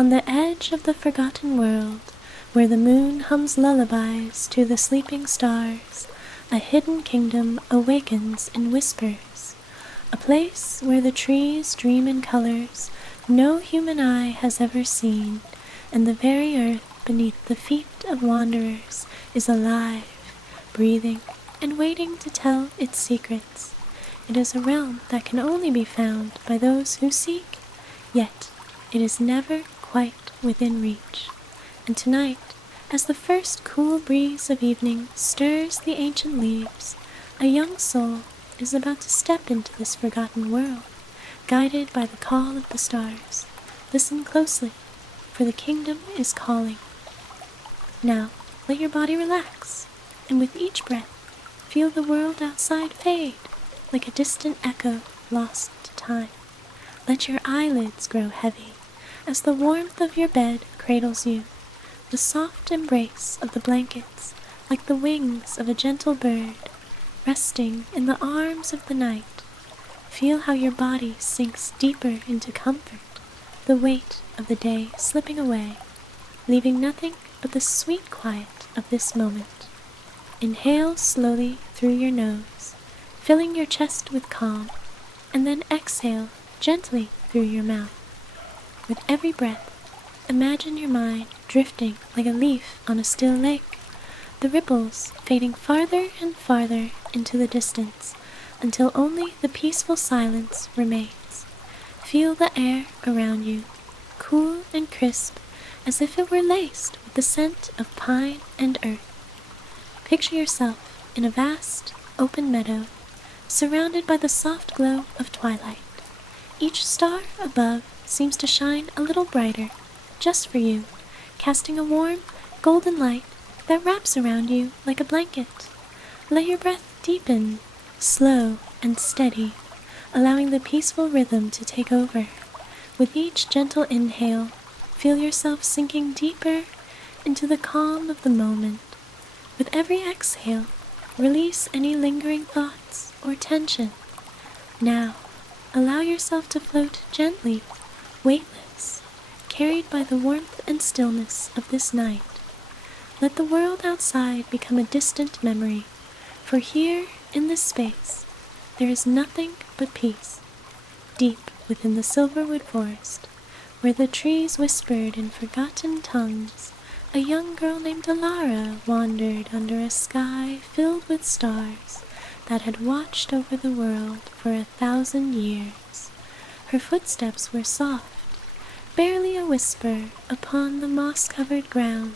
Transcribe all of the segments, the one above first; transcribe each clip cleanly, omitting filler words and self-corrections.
On the edge of the forgotten world, where the moon hums lullabies to the sleeping stars, a hidden kingdom awakens in whispers, a place where the trees dream in colors no human eye has ever seen, and the very earth beneath the feet of wanderers is alive, breathing, and waiting to tell its secrets. It is a realm that can only be found by those who seek, yet it is never quite within reach. And tonight, as the first cool breeze of evening stirs the ancient leaves, a young soul is about to step into this forgotten world, guided by the call of the stars. Listen closely, for the kingdom is calling. Now, let your body relax, and with each breath, feel the world outside fade, like a distant echo lost to time. Let your eyelids grow heavy, as the warmth of your bed cradles you, the soft embrace of the blankets, like the wings of a gentle bird, resting in the arms of the night. Feel how your body sinks deeper into comfort, the weight of the day slipping away, leaving nothing but the sweet quiet of this moment. Inhale slowly through your nose, filling your chest with calm, and then exhale gently through your mouth. With every breath, imagine your mind drifting like a leaf on a still lake, the ripples fading farther and farther into the distance until only the peaceful silence remains. Feel the air around you, cool and crisp, as if it were laced with the scent of pine and earth. Picture yourself in a vast, open meadow, surrounded by the soft glow of twilight. Each star above seems to shine a little brighter, just for you, casting a warm, golden light that wraps around you like a blanket. Let your breath deepen, slow and steady, allowing the peaceful rhythm to take over. With each gentle inhale, feel yourself sinking deeper into the calm of the moment. With every exhale, release any lingering thoughts or tension. Now, allow yourself to float gently, weightless, carried by the warmth and stillness of this night. Let the world outside become a distant memory, for here, in this space, there is nothing but peace. Deep within the silverwood forest, where the trees whispered in forgotten tongues, a young girl named Alara wandered under a sky filled with stars that had watched over the world for 1,000 years. Her footsteps were soft, barely a whisper upon the moss-covered ground,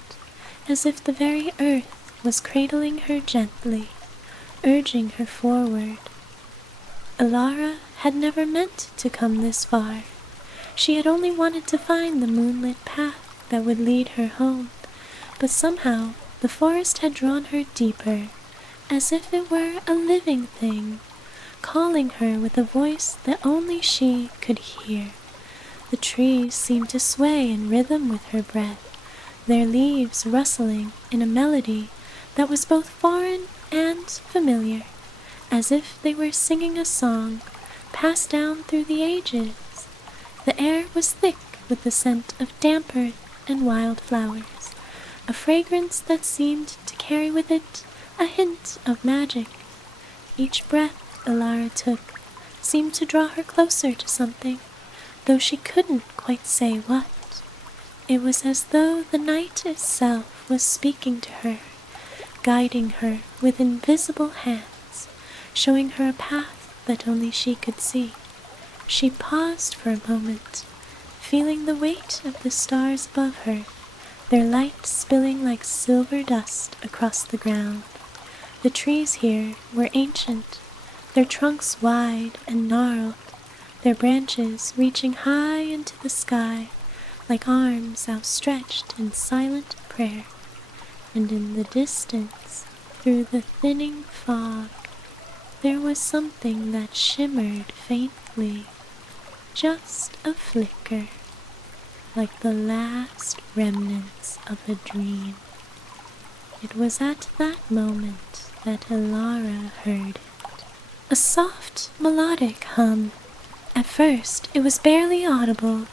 as if the very earth was cradling her gently, urging her forward. Alara had never meant to come this far. She had only wanted to find the moonlit path that would lead her home, but somehow the forest had drawn her deeper, as if it were a living thing, calling her with a voice that only she could hear. The trees seemed to sway in rhythm with her breath, their leaves rustling in a melody that was both foreign and familiar, as if they were singing a song passed down through the ages. The air was thick with the scent of damp earth and wild flowers, a fragrance that seemed to carry with it a hint of magic. Each breath Alara took seemed to draw her closer to something, though she couldn't quite say what. It was as though the night itself was speaking to her, guiding her with invisible hands, showing her a path that only she could see. She paused for a moment, feeling the weight of the stars above her, their light spilling like silver dust across the ground. The trees here were ancient, their trunks wide and gnarled, their branches reaching high into the sky like arms outstretched in silent prayer. And in the distance, through the thinning fog, there was something that shimmered faintly, just a flicker, like the last remnants of a dream. It was at that moment that Alara heard it. A soft, melodic hum, At first it was barely audible,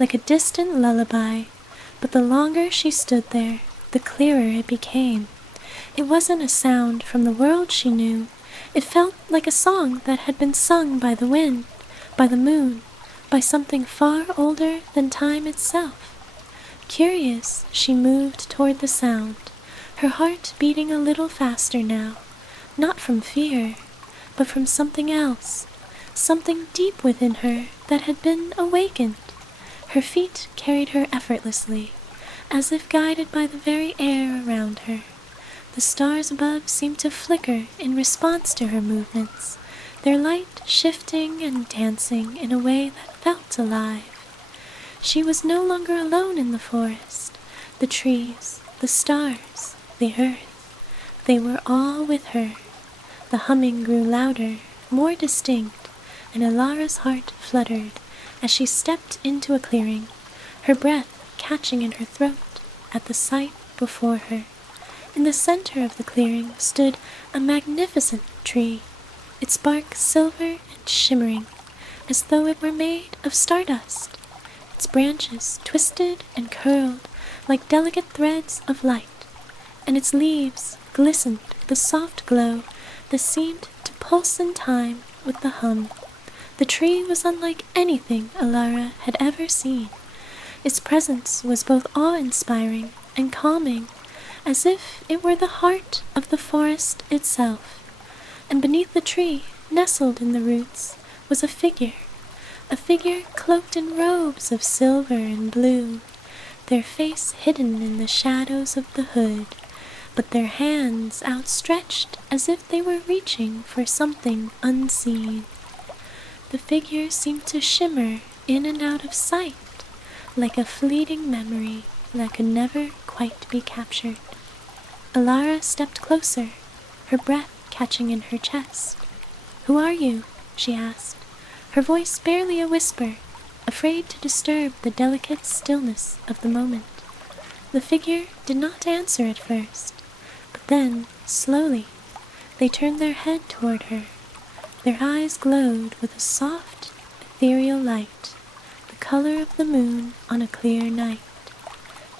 like a distant lullaby, but the longer she stood there, the clearer it became. It wasn't a sound from the world she knew. It felt like a song that had been sung by the wind, by the moon, by something far older than time itself. Curious, she moved toward the sound, her heart beating a little faster now, not from fear, but from something else, something deep within her that had been awakened. Her feet carried her effortlessly, as if guided by the very air around her. The stars above seemed to flicker in response to her movements, their light shifting and dancing in a way that felt alive. She was no longer alone in the forest. The trees, the stars, the earth, they were all with her. The humming grew louder, more distinct, and Elara's heart fluttered as she stepped into a clearing, her breath catching in her throat at the sight before her. In the center of the clearing stood a magnificent tree, its bark silver and shimmering, as though it were made of stardust. Its branches twisted and curled like delicate threads of light, and its leaves glistened with a soft glow that seemed to pulse in time with the hum. The tree was unlike anything Elara had ever seen. Its presence was both awe-inspiring and calming, as if it were the heart of the forest itself. And beneath the tree, nestled in the roots, was a figure cloaked in robes of silver and blue, their face hidden in the shadows of the hood, but their hands outstretched as if they were reaching for something unseen. The figure seemed to shimmer in and out of sight, like a fleeting memory that could never quite be captured. Elara stepped closer, her breath catching in her chest. "Who are you?" she asked, her voice barely a whisper, afraid to disturb the delicate stillness of the moment. The figure did not answer at first, but then, slowly, they turned their head toward her. Their eyes glowed with a soft, ethereal light, the color of the moon on a clear night.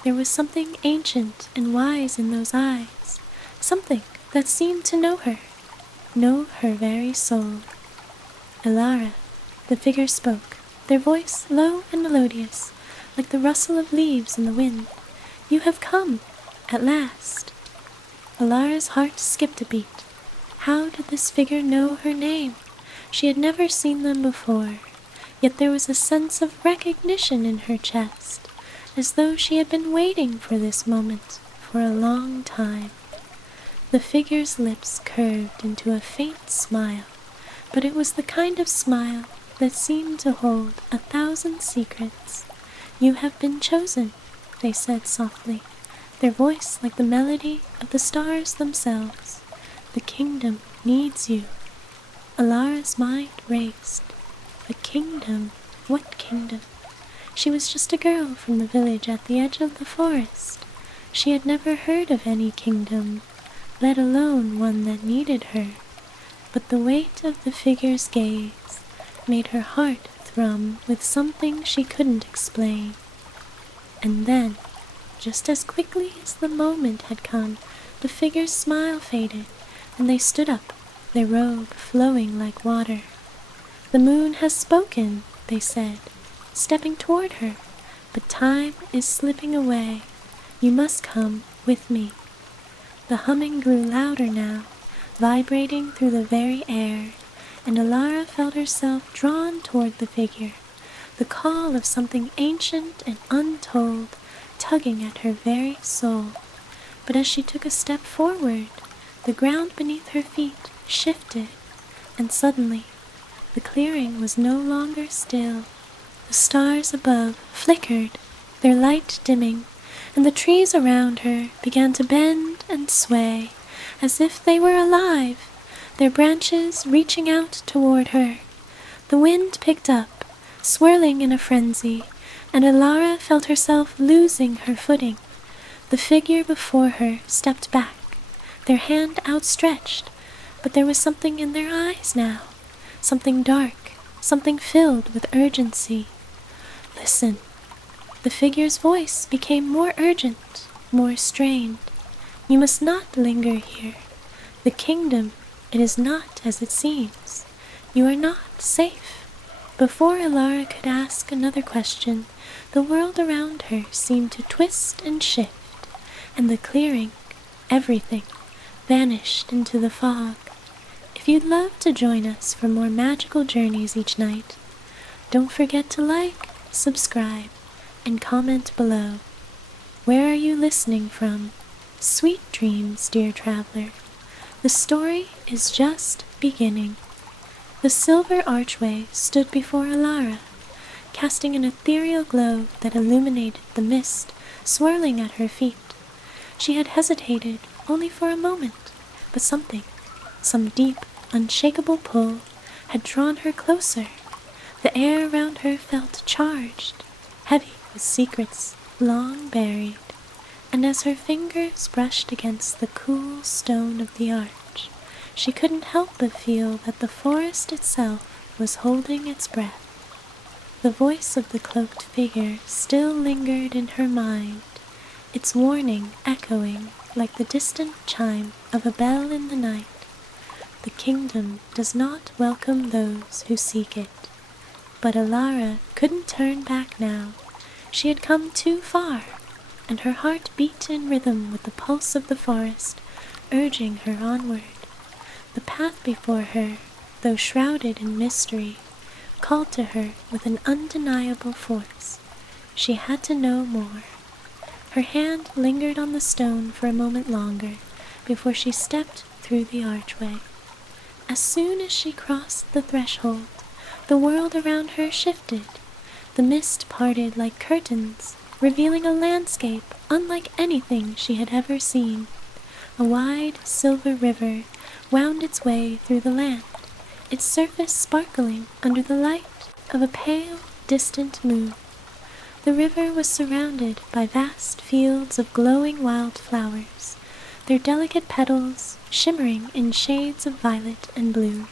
There was something ancient and wise in those eyes, something that seemed to know her very soul. "Elara," the figure spoke, their voice low and melodious, like the rustle of leaves in the wind. "You have come, at last." Elara's heart skipped a beat. How did this figure know her name? She had never seen them before, yet there was a sense of recognition in her chest, as though she had been waiting for this moment for a long time. The figure's lips curved into a faint smile, but it was the kind of smile that seemed to hold 1,000 secrets. "You have been chosen," they said softly, their voice like the melody of the stars themselves. "The kingdom needs you." Elara's mind raced. The kingdom? What kingdom? She was just a girl from the village at the edge of the forest. She had never heard of any kingdom, let alone one that needed her. But the weight of the figure's gaze made her heart thrum with something she couldn't explain. And then, just as quickly as the moment had come, the figure's smile faded, and they stood up, their robe flowing like water. "The moon has spoken," they said, stepping toward her, "but time is slipping away. You must come with me." The humming grew louder now, vibrating through the very air, and Elara felt herself drawn toward the figure, the call of something ancient and untold tugging at her very soul. But as she took a step forward, the ground beneath her feet shifted, and suddenly the clearing was no longer still. The stars above flickered, their light dimming, and the trees around her began to bend and sway, as if they were alive, their branches reaching out toward her. The wind picked up, swirling in a frenzy, and Elara felt herself losing her footing. The figure before her stepped back, their hand outstretched, but there was something in their eyes now, something dark, something filled with urgency. Listen. The figure's voice became more urgent, more strained. You must not linger here. The kingdom, it is not as it seems. You are not safe. Before Alara could ask another question, the world around her seemed to twist and shift, and the clearing, everything, vanished into the fog. If you'd love to join us for more magical journeys each night, don't forget to like, subscribe, and comment below. Where are you listening from? Sweet dreams, dear traveler. The story is just beginning. The silver archway stood before Alara, casting an ethereal glow that illuminated the mist swirling at her feet. She had hesitated only for a moment, but something, some deep, unshakable pull, had drawn her closer. The air around her felt charged, heavy with secrets long buried, and as her fingers brushed against the cool stone of the arch, she couldn't help but feel that the forest itself was holding its breath. The voice of the cloaked figure still lingered in her mind, its warning echoing like the distant chime of a bell in the night. The kingdom does not welcome those who seek it. But Alara couldn't turn back now. She had come too far, and her heart beat in rhythm with the pulse of the forest, urging her onward. The path before her, though shrouded in mystery, called to her with an undeniable force. She had to know more. Her hand lingered on the stone for a moment longer before she stepped through the archway. As soon as she crossed the threshold, the world around her shifted. The mist parted like curtains, revealing a landscape unlike anything she had ever seen. A wide silver river wound its way through the land, its surface sparkling under the light of a pale, distant moon. The river was surrounded by vast fields of glowing wildflowers, their delicate petals shimmering in shades of violet and blue,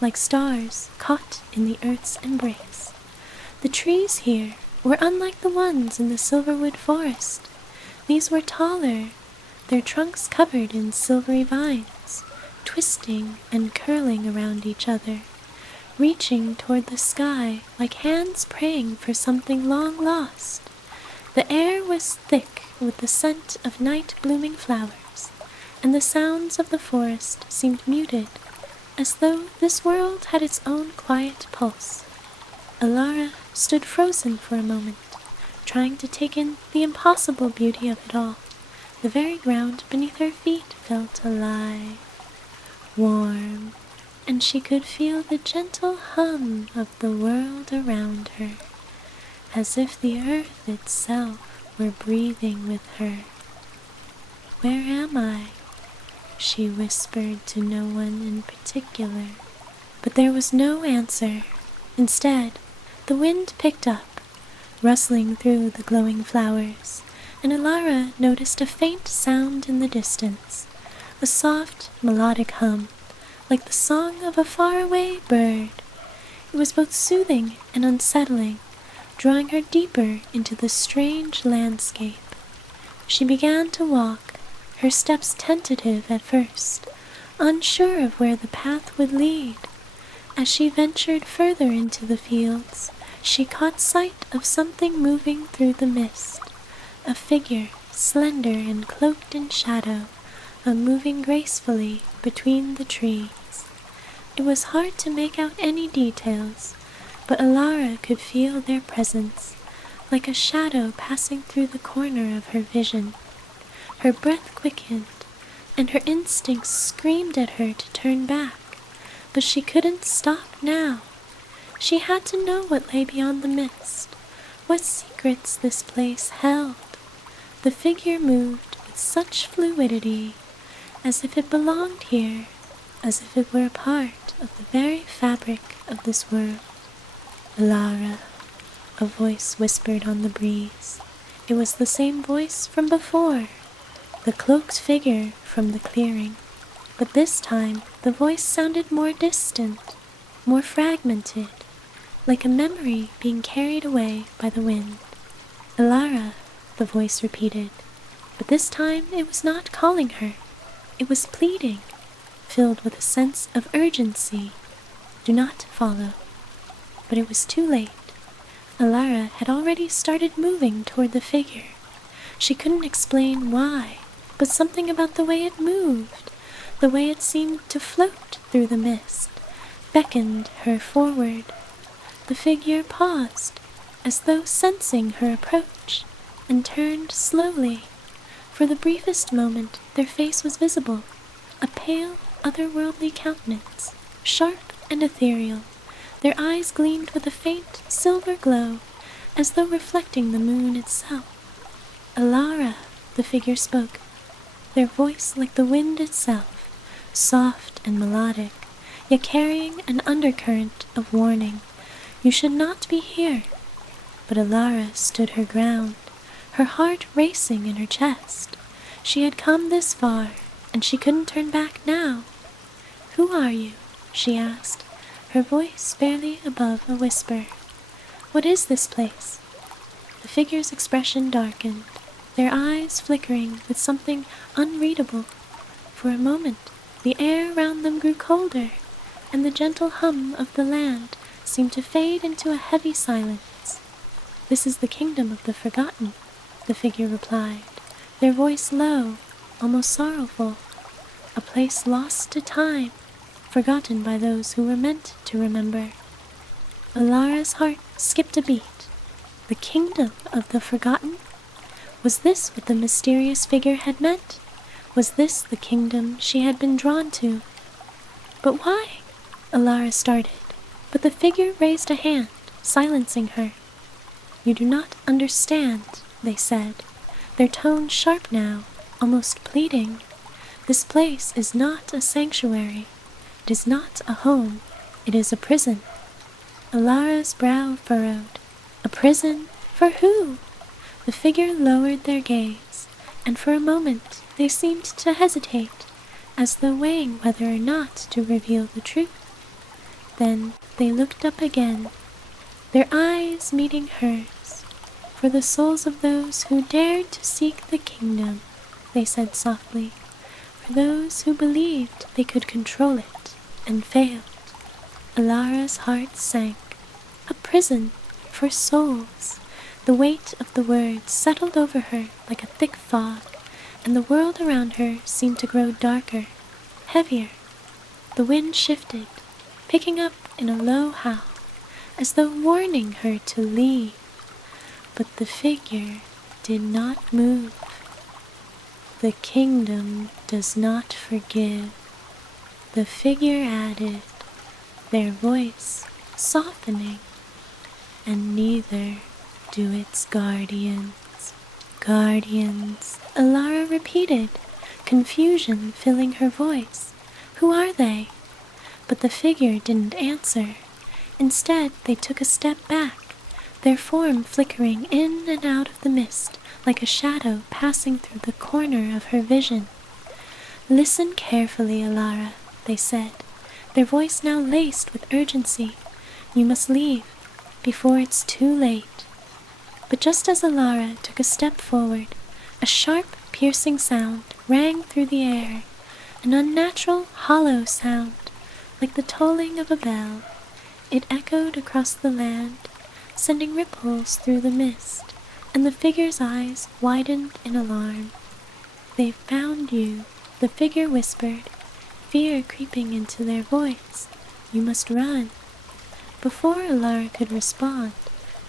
like stars caught in the earth's embrace. The trees here were unlike the ones in the silverwood forest. These were taller, their trunks covered in silvery vines, twisting and curling around each other, reaching toward the sky like hands praying for something long lost. The air was thick with the scent of night-blooming flowers, and the sounds of the forest seemed muted, as though this world had its own quiet pulse. Alara stood frozen for a moment, trying to take in the impossible beauty of it all. The very ground beneath her feet felt alive, warm, and she could feel the gentle hum of the world around her, as if the earth itself were breathing with her. "Where am I?" she whispered to no one in particular. But there was no answer. Instead, the wind picked up, rustling through the glowing flowers, and Alara noticed a faint sound in the distance, a soft, melodic hum, like the song of a faraway bird. It was both soothing and unsettling, drawing her deeper into the strange landscape. She began to walk, her steps tentative at first, unsure of where the path would lead. As she ventured further into the fields, she caught sight of something moving through the mist, a figure slender and cloaked in shadow, moving gracefully between the trees. It was hard to make out any details, but Alara could feel their presence, like a shadow passing through the corner of her vision. Her breath quickened, and her instincts screamed at her to turn back, but she couldn't stop now. She had to know what lay beyond the mist, what secrets this place held. The figure moved with such fluidity, as if it belonged here, as if it were a part of the very fabric of this world. "Alara," a voice whispered on the breeze. It was the same voice from before, the cloaked figure from the clearing. But this time the voice sounded more distant, more fragmented, like a memory being carried away by the wind. "Elara," the voice repeated, but this time it was not calling her. It was pleading, filled with a sense of urgency. "Do not follow." But it was too late. Elara had already started moving toward the figure. She couldn't explain why, but something about the way it moved, the way it seemed to float through the mist, beckoned her forward. The figure paused, as though sensing her approach, and turned slowly. For the briefest moment their face was visible, a pale, otherworldly countenance, sharp and ethereal. Their eyes gleamed with a faint silver glow, as though reflecting the moon itself. "Elara," the figure spoke, their voice like the wind itself, soft and melodic, yet carrying an undercurrent of warning. "You should not be here." But Elara stood her ground, her heart racing in her chest. She had come this far, and she couldn't turn back now. "Who are you?" she asked, her voice barely above a whisper. "What is this place?" The figure's expression darkened, their eyes flickering with something unreadable. For a moment, the air around them grew colder, and the gentle hum of the land seemed to fade into a heavy silence. "This is the kingdom of the forgotten," the figure replied, their voice low, almost sorrowful. "A place lost to time, forgotten by those who were meant to remember." Elara's heart skipped a beat. The kingdom of the forgotten? Was this what the mysterious figure had meant? Was this the kingdom she had been drawn to? "But why?" Elara started, but the figure raised a hand, silencing her. "You do not understand," they said, their tone sharp now, almost pleading. "This place is not a sanctuary. It is not a home. It is a prison." Elara's brow furrowed. A prison? For who? The figure lowered their gaze, and for a moment they seemed to hesitate, as though weighing whether or not to reveal the truth. Then they looked up again, their eyes meeting hers. "For the souls of those who dared to seek the kingdom," they said softly. "For those who believed they could control it and failed." Elara's heart sank. A prison for souls. The weight of the words settled over her like a thick fog, and the world around her seemed to grow darker, heavier. The wind shifted, picking up in a low howl, as though warning her to leave. But the figure did not move. "The kingdom does not forgive," the figure added, their voice softening, "and neither do its guardians." "Guardians," Elara repeated, confusion filling her voice. "Who are they?" But the figure didn't answer. Instead, they took a step back, their form flickering in and out of the mist like a shadow passing through the corner of her vision. "Listen carefully, Elara," they said, their voice now laced with urgency. "You must leave before it's too late." But just as Elara took a step forward, a sharp, piercing sound rang through the air, an unnatural, hollow sound, like the tolling of a bell. It echoed across the land, sending ripples through the mist, and the figure's eyes widened in alarm. "They've found you," the figure whispered, fear creeping into their voice. "You must run." Before Elara could respond,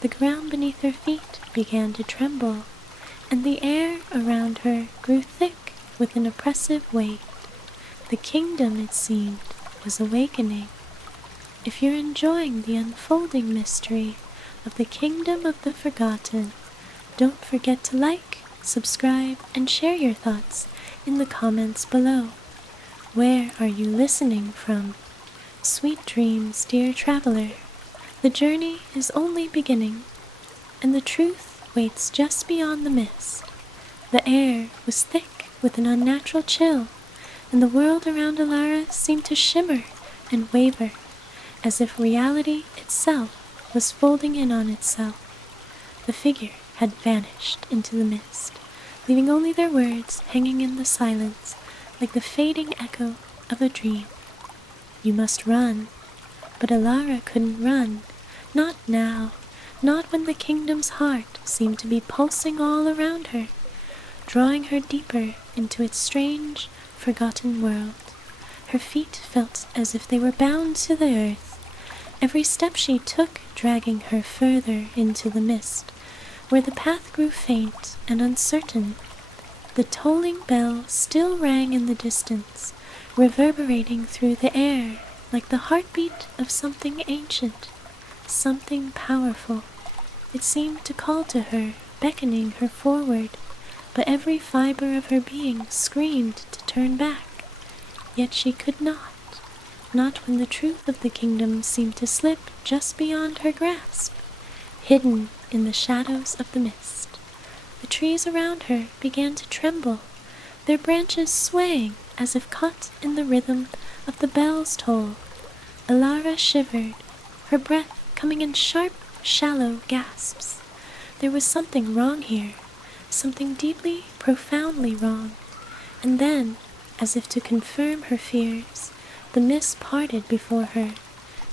the ground beneath her feet began to tremble, and the air around her grew thick with an oppressive weight. The kingdom, it seemed, was awakening. If you're enjoying the unfolding mystery of the kingdom of the forgotten, don't forget to like, subscribe, and share your thoughts in the comments below. Where are you listening from? Sweet dreams, dear traveler. The journey is only beginning, and the truth waits just beyond the mist. The air was thick with an unnatural chill, and the world around Elara seemed to shimmer and waver, as if reality itself was folding in on itself. The figure had vanished into the mist, leaving only their words hanging in the silence like the fading echo of a dream. You must run. But Alara couldn't run. Not now. Not when the kingdom's heart seemed to be pulsing all around her, drawing her deeper into its strange, forgotten world. Her feet felt as if they were bound to the earth, every step she took dragging her further into the mist, where the path grew faint and uncertain. The tolling bell still rang in the distance, reverberating through the air like the heartbeat of something ancient, something powerful. It seemed to call to her, beckoning her forward, but every fiber of her being screamed to turn back. Yet she could not when the truth of the kingdom seemed to slip just beyond her grasp, hidden in the shadows of the mist. The trees around her began to tremble, their branches swaying as if caught in the rhythm of the bell's toll. Alara shivered, her breath coming in sharp, shallow gasps. There was something wrong here, something deeply, profoundly wrong. And then, as if to confirm her fears, the mist parted before her,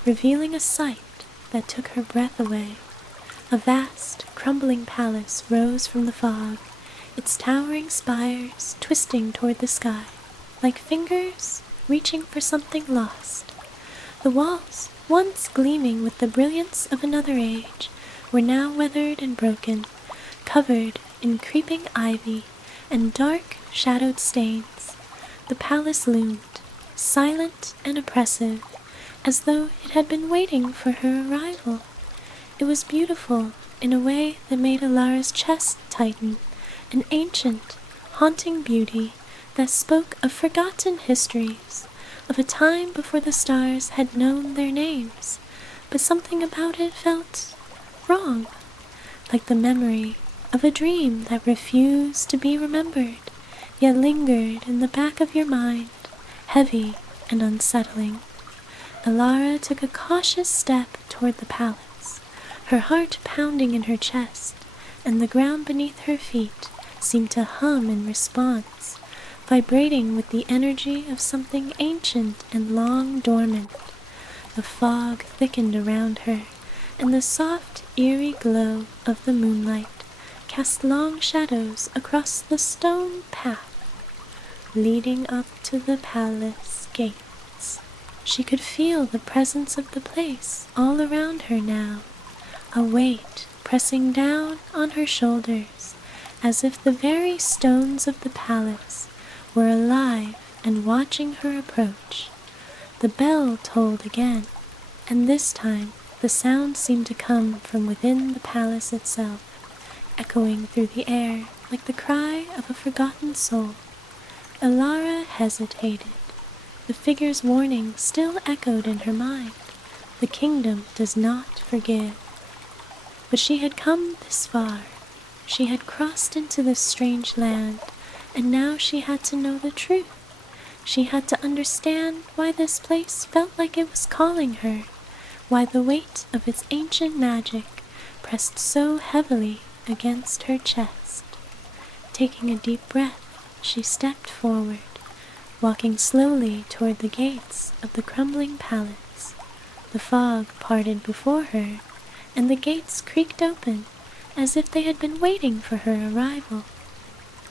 revealing a sight that took her breath away. A vast, crumbling palace rose from the fog, its towering spires twisting toward the sky, like fingers reaching for something lost. The walls, once gleaming with the brilliance of another age, were now weathered and broken, covered in creeping ivy and dark, shadowed stains. The palace loomed, silent and oppressive, as though it had been waiting for her arrival. It was beautiful in a way that made Alara's chest tighten, an ancient, haunting beauty that spoke of forgotten histories, of a time before the stars had known their names, but something about it felt wrong, like the memory of a dream that refused to be remembered, yet lingered in the back of your mind, heavy and unsettling. Alara took a cautious step toward the palace, her heart pounding in her chest, and the ground beneath her feet seemed to hum in response, vibrating with the energy of something ancient and long dormant. The fog thickened around her, and the soft, eerie glow of the moonlight cast long shadows across the stone path leading up to the palace gates. She could feel the presence of the place all around her now, a weight pressing down on her shoulders, as if the very stones of the palace were alive and watching her approach. The bell tolled again, and this time the sound seemed to come from within the palace itself, echoing through the air like the cry of a forgotten soul. Alara hesitated. The figure's warning still echoed in her mind. The kingdom does not forgive. But she had come this far. She had crossed into this strange land, and now she had to know the truth. She had to understand why this place felt like it was calling her, why the weight of its ancient magic pressed so heavily against her chest. Taking a deep breath, she stepped forward, walking slowly toward the gates of the crumbling palace. The fog parted before her, and the gates creaked open as if they had been waiting for her arrival.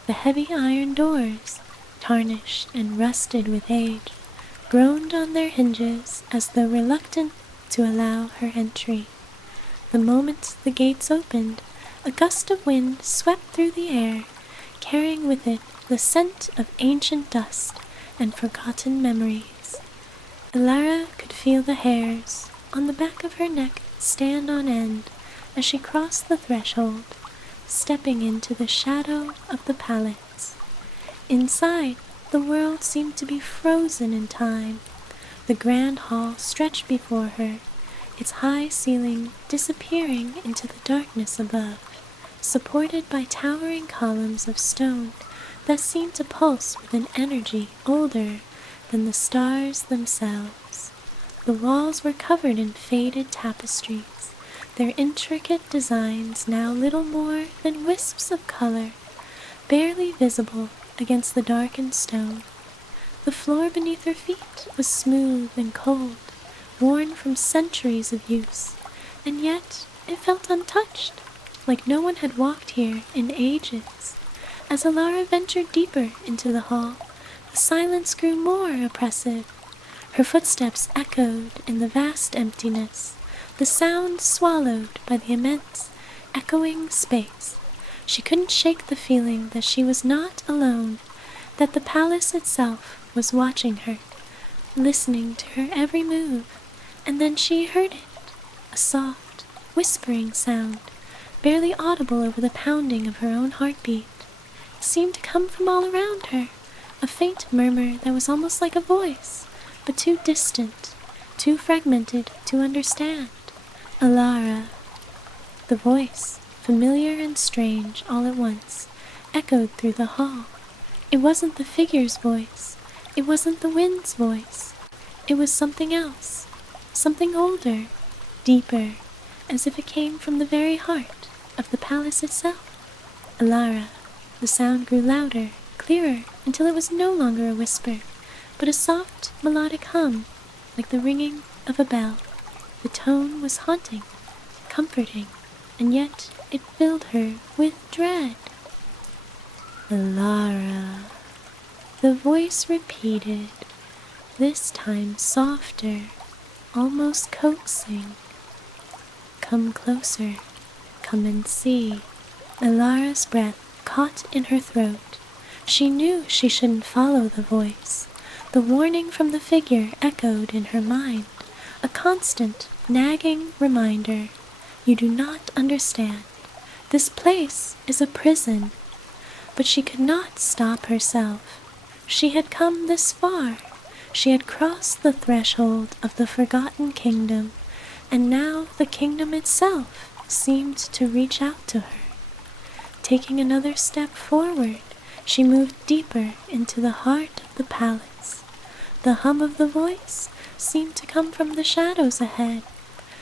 The heavy iron doors, tarnished and rusted with age, groaned on their hinges as though reluctant to allow her entry. The moment the gates opened, a gust of wind swept through the air, carrying with it the scent of ancient dust and forgotten memories. Alara could feel the hairs on the back of her neck stand on end as she crossed the threshold, stepping into the shadow of the palace. Inside, the world seemed to be frozen in time. The grand hall stretched before her, its high ceiling disappearing into the darkness above, supported by towering columns of stone that seemed to pulse with an energy older than the stars themselves. The walls were covered in faded tapestries, their intricate designs now little more than wisps of color, barely visible against the darkened stone. The floor beneath her feet was smooth and cold, worn from centuries of use, and yet it felt untouched, like no one had walked here in ages. As Alara ventured deeper into the hall, the silence grew more oppressive. Her footsteps echoed in the vast emptiness, the sound swallowed by the immense, echoing space. She couldn't shake the feeling that she was not alone, that the palace itself was watching her, listening to her every move. And then she heard it, a soft, whispering sound, barely audible over the pounding of her own heartbeat. It seemed to come from all around her, a faint murmur that was almost like a voice, but too distant, too fragmented to understand. Alara. The voice, familiar and strange all at once, echoed through the hall. It wasn't the figure's voice. It wasn't the wind's voice. It was something else, something older, deeper, as if it came from the very heart of the palace itself. Alara. The sound grew louder, clearer, until it was no longer a whisper, but a soft, melodic hum, like the ringing of a bell. The tone was haunting, comforting, and yet it filled her with dread. Alara. The voice repeated, this time softer, almost coaxing. Come closer, come and see. Alara's breath caught in her throat. She knew she shouldn't follow the voice. The warning from the figure echoed in her mind, a constant, nagging reminder. You do not understand. This place is a prison. But she could not stop herself. She had come this far. She had crossed the threshold of the forgotten kingdom, and now the kingdom itself seemed to reach out to her. Taking another step forward, she moved deeper into the heart of the palace. The hum of the voice seemed to come from the shadows ahead,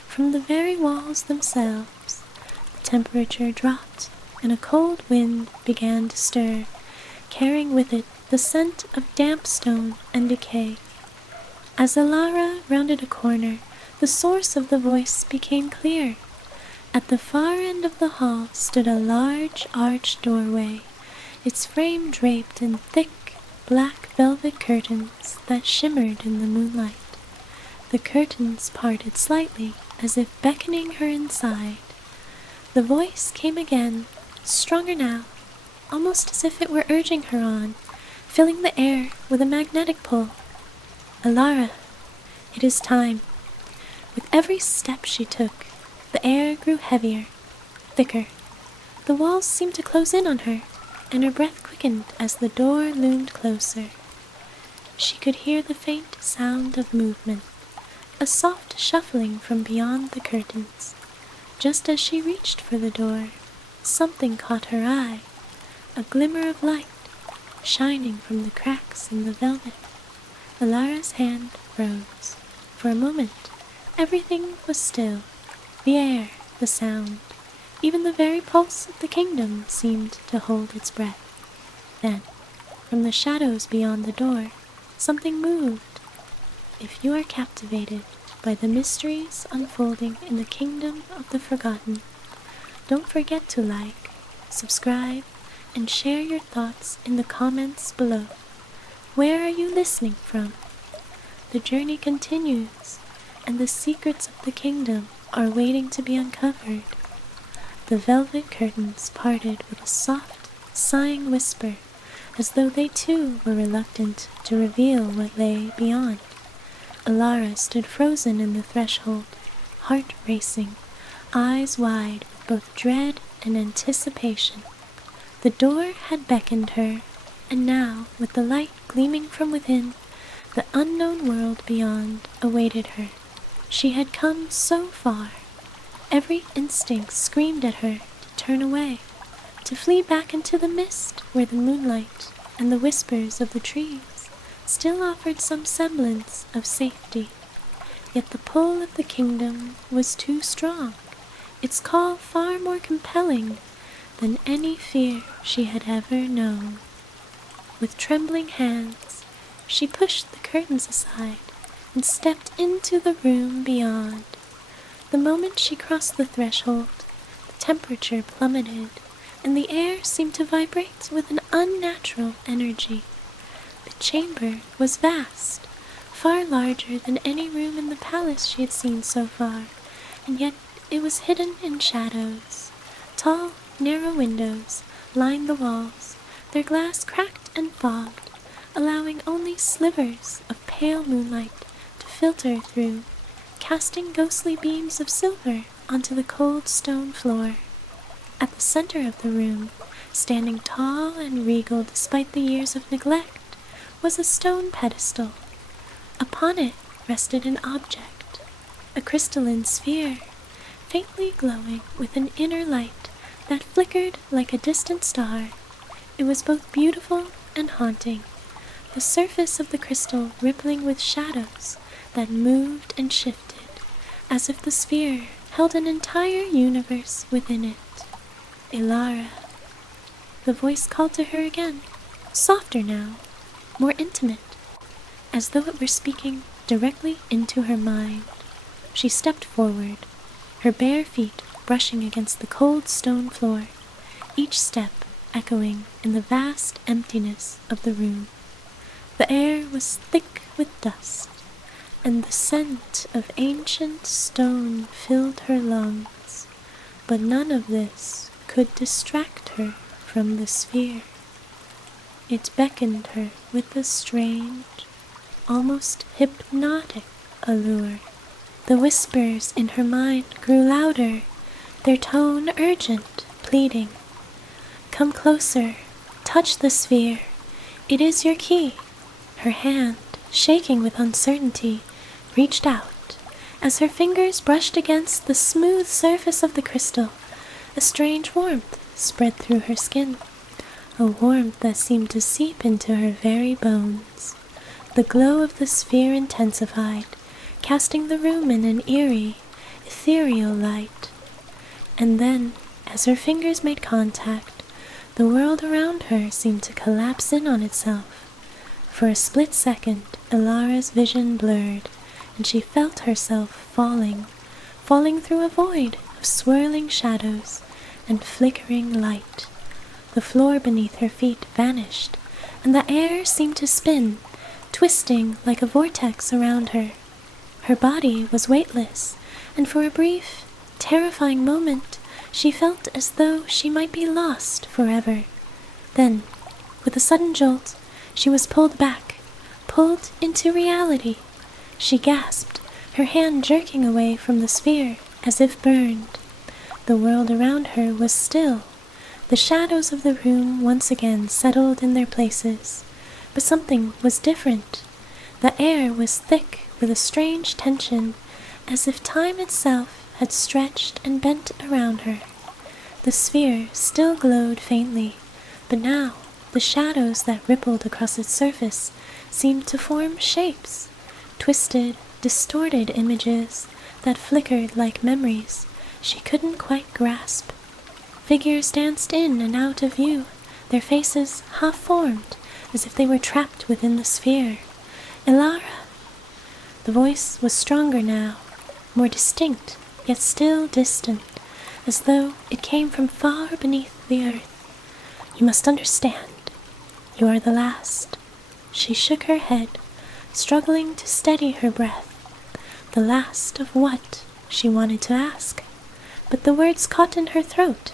from the very walls themselves. The temperature dropped, and a cold wind began to stir, carrying with it the scent of damp stone and decay. As Alara rounded a corner, the source of the voice became clear. At the far end of the hall stood a large arched doorway, its frame draped in thick, black velvet curtains that shimmered in the moonlight. The curtains parted slightly, as if beckoning her inside. The voice came again, stronger now, almost as if it were urging her on, filling the air with a magnetic pull. Alara, it is time. With every step she took, the air grew heavier, thicker. The walls seemed to close in on her, and her breath quickened as the door loomed closer. She could hear the faint sound of movement, a soft shuffling from beyond the curtains. Just as she reached for the door, something caught her eye, a glimmer of light shining from the cracks in the velvet. Alara's hand froze. For a moment, everything was still. The air, the sound, even the very pulse of the kingdom seemed to hold its breath. Then, from the shadows beyond the door, something moved. If you are captivated by the mysteries unfolding in the kingdom of the forgotten, don't forget to like, subscribe, and share your thoughts in the comments below. Where are you listening from? The journey continues, and the secrets of the kingdom are waiting to be uncovered. The velvet curtains parted with a soft, sighing whisper, as though they too were reluctant to reveal what lay beyond. Alara stood frozen in the threshold, heart racing, eyes wide with both dread and anticipation. The door had beckoned her, and now, with the light gleaming from within, the unknown world beyond awaited her. She had come so far. Every instinct screamed at her to turn away, to flee back into the mist where the moonlight and the whispers of the trees still offered some semblance of safety. Yet the pull of the kingdom was too strong, its call far more compelling than any fear she had ever known. With trembling hands, she pushed the curtains aside and stepped into the room beyond. The moment she crossed the threshold, the temperature plummeted, and the air seemed to vibrate with an unnatural energy. The chamber was vast, far larger than any room in the palace she had seen so far, and yet it was hidden in shadows. Tall, narrow windows lined the walls, their glass cracked and fogged, allowing only slivers of pale moonlight to filter through, casting ghostly beams of silver onto the cold stone floor. At the center of the room, standing tall and regal despite the years of neglect, was a stone pedestal. Upon it rested an object, a crystalline sphere, faintly glowing with an inner light that flickered like a distant star. It was both beautiful and haunting, the surface of the crystal rippling with shadows that moved and shifted, as if the sphere held an entire universe within it. Elara. The voice called to her again, softer now, more intimate, as though it were speaking directly into her mind. She stepped forward, her bare feet brushing against the cold stone floor, each step echoing in the vast emptiness of the room. The air was thick with dust, and the scent of ancient stone filled her lungs, but none of this could distract her from the sphere. It beckoned her with a strange, almost hypnotic allure. The whispers in her mind grew louder, their tone urgent, pleading. Come closer, touch the sphere, it is your key. Her hand, shaking with uncertainty, reached out. As her fingers brushed against the smooth surface of the crystal, a strange warmth spread through her skin, a warmth that seemed to seep into her very bones. The glow of the sphere intensified, casting the room in an eerie, ethereal light. And then, as her fingers made contact, the world around her seemed to collapse in on itself. For a split second, Elara's vision blurred, and she felt herself falling through a void of swirling shadows and flickering light. The floor beneath her feet vanished, and the air seemed to spin, twisting like a vortex around her. Her body was weightless, and for a brief, terrifying moment, she felt as though she might be lost forever. Then, with a sudden jolt, she was pulled back, pulled into reality. She gasped, her hand jerking away from the sphere as if burned. The world around her was still. The shadows of the room once again settled in their places, but something was different. The air was thick with a strange tension, as if time itself had stretched and bent around her. The sphere still glowed faintly, but now the shadows that rippled across its surface seemed to form shapes, twisted, distorted images that flickered like memories she couldn't quite grasp. Figures danced in and out of view, their faces half-formed, as if they were trapped within the sphere. Elara! The voice was stronger now, more distinct, yet still distant, as though it came from far beneath the earth. You must understand. You are the last. She shook her head, struggling to steady her breath. The last of what? She wanted to ask, but the words caught in her throat.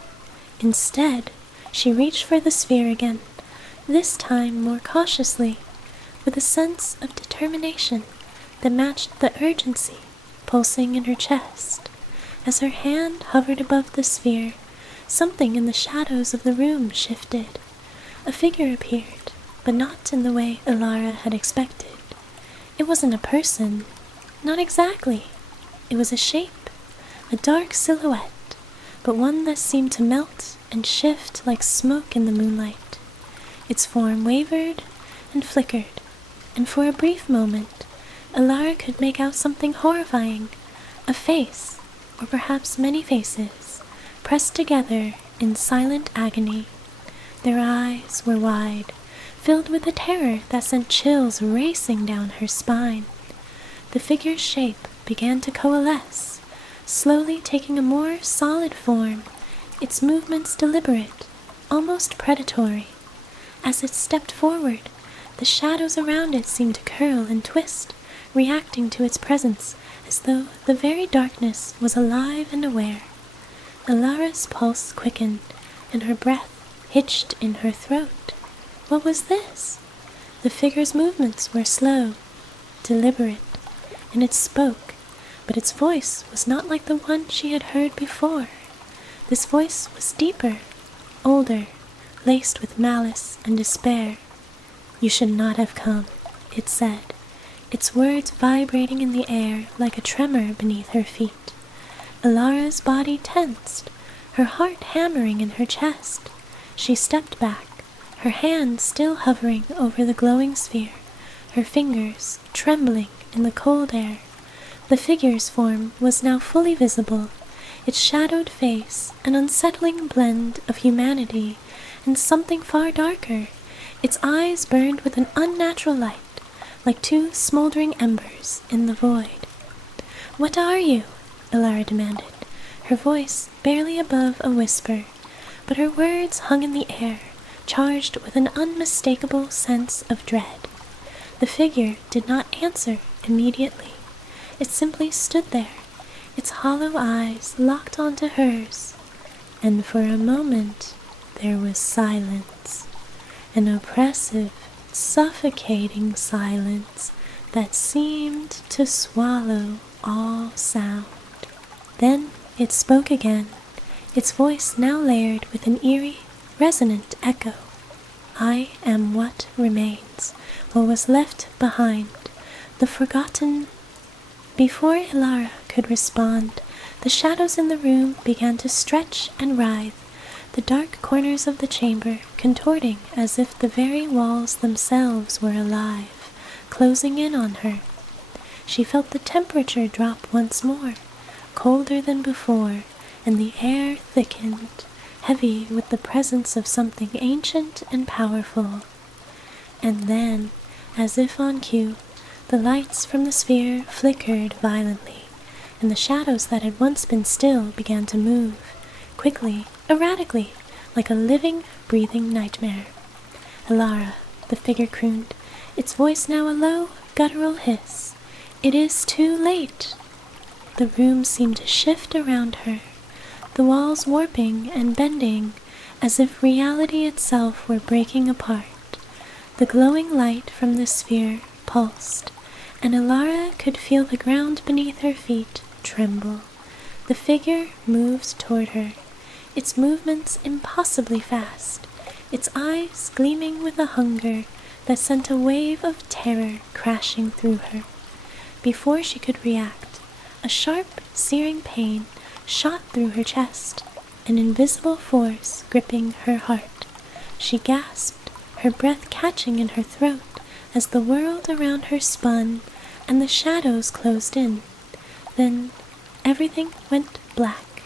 Instead, she reached for the sphere again, this time more cautiously, with a sense of determination that matched the urgency pulsing in her chest. As her hand hovered above the sphere, something in the shadows of the room shifted. A figure appeared, but not in the way Elara had expected. It wasn't a person, not exactly. It was a shape, a dark silhouette, but one that seemed to melt and shift like smoke in the moonlight. Its form wavered and flickered, and for a brief moment, Elara could make out something horrifying, a face, or perhaps many faces, pressed together in silent agony. Their eyes were wide, filled with a terror that sent chills racing down her spine. The figure's shape began to coalesce, slowly taking a more solid form, its movements deliberate, almost predatory. As it stepped forward, the shadows around it seemed to curl and twist, reacting to its presence as though the very darkness was alive and aware. Elara's pulse quickened, and her breath hitched in her throat. What was this? The figure's movements were slow, deliberate, and it spoke, but its voice was not like the one she had heard before. This voice was deeper, older, laced with malice and despair. "You should not have come," it said, its words vibrating in the air like a tremor beneath her feet. Elara's body tensed, her heart hammering in her chest. She stepped back, her hand still hovering over the glowing sphere, her fingers trembling in the cold air. The figure's form was now fully visible, its shadowed face an unsettling blend of humanity and something far darker. Its eyes burned with an unnatural light, like two smoldering embers in the void. "What are you?" Elara demanded, her voice barely above a whisper, but her words hung in the air, charged with an unmistakable sense of dread. The figure did not answer immediately. It simply stood there, its hollow eyes locked onto hers, and for a moment there was silence, an oppressive, suffocating silence that seemed to swallow all sound. Then it spoke again, its voice now layered with an eerie, resonant echo. "I am what remains, what was left behind, the forgotten." Before Elara could respond, the shadows in the room began to stretch and writhe, the dark corners of the chamber contorting as if the very walls themselves were alive, closing in on her. She felt the temperature drop once more, colder than before, and the air thickened, heavy with the presence of something ancient and powerful. And then, as if on cue, the lights from the sphere flickered violently, and the shadows that had once been still began to move, quickly, erratically, like a living, breathing nightmare. "Elara," the figure crooned, its voice now a low, guttural hiss. "It is too late." The room seemed to shift around her, the walls warping and bending, as if reality itself were breaking apart. The glowing light from the sphere pulsed, and Elara could feel the ground beneath her feet tremble. The figure moved toward her, its movements impossibly fast, its eyes gleaming with a hunger that sent a wave of terror crashing through her. Before she could react, a sharp, searing pain shot through her chest, an invisible force gripping her heart. She gasped, her breath catching in her throat as the world around her spun and the shadows closed in. Then everything went black.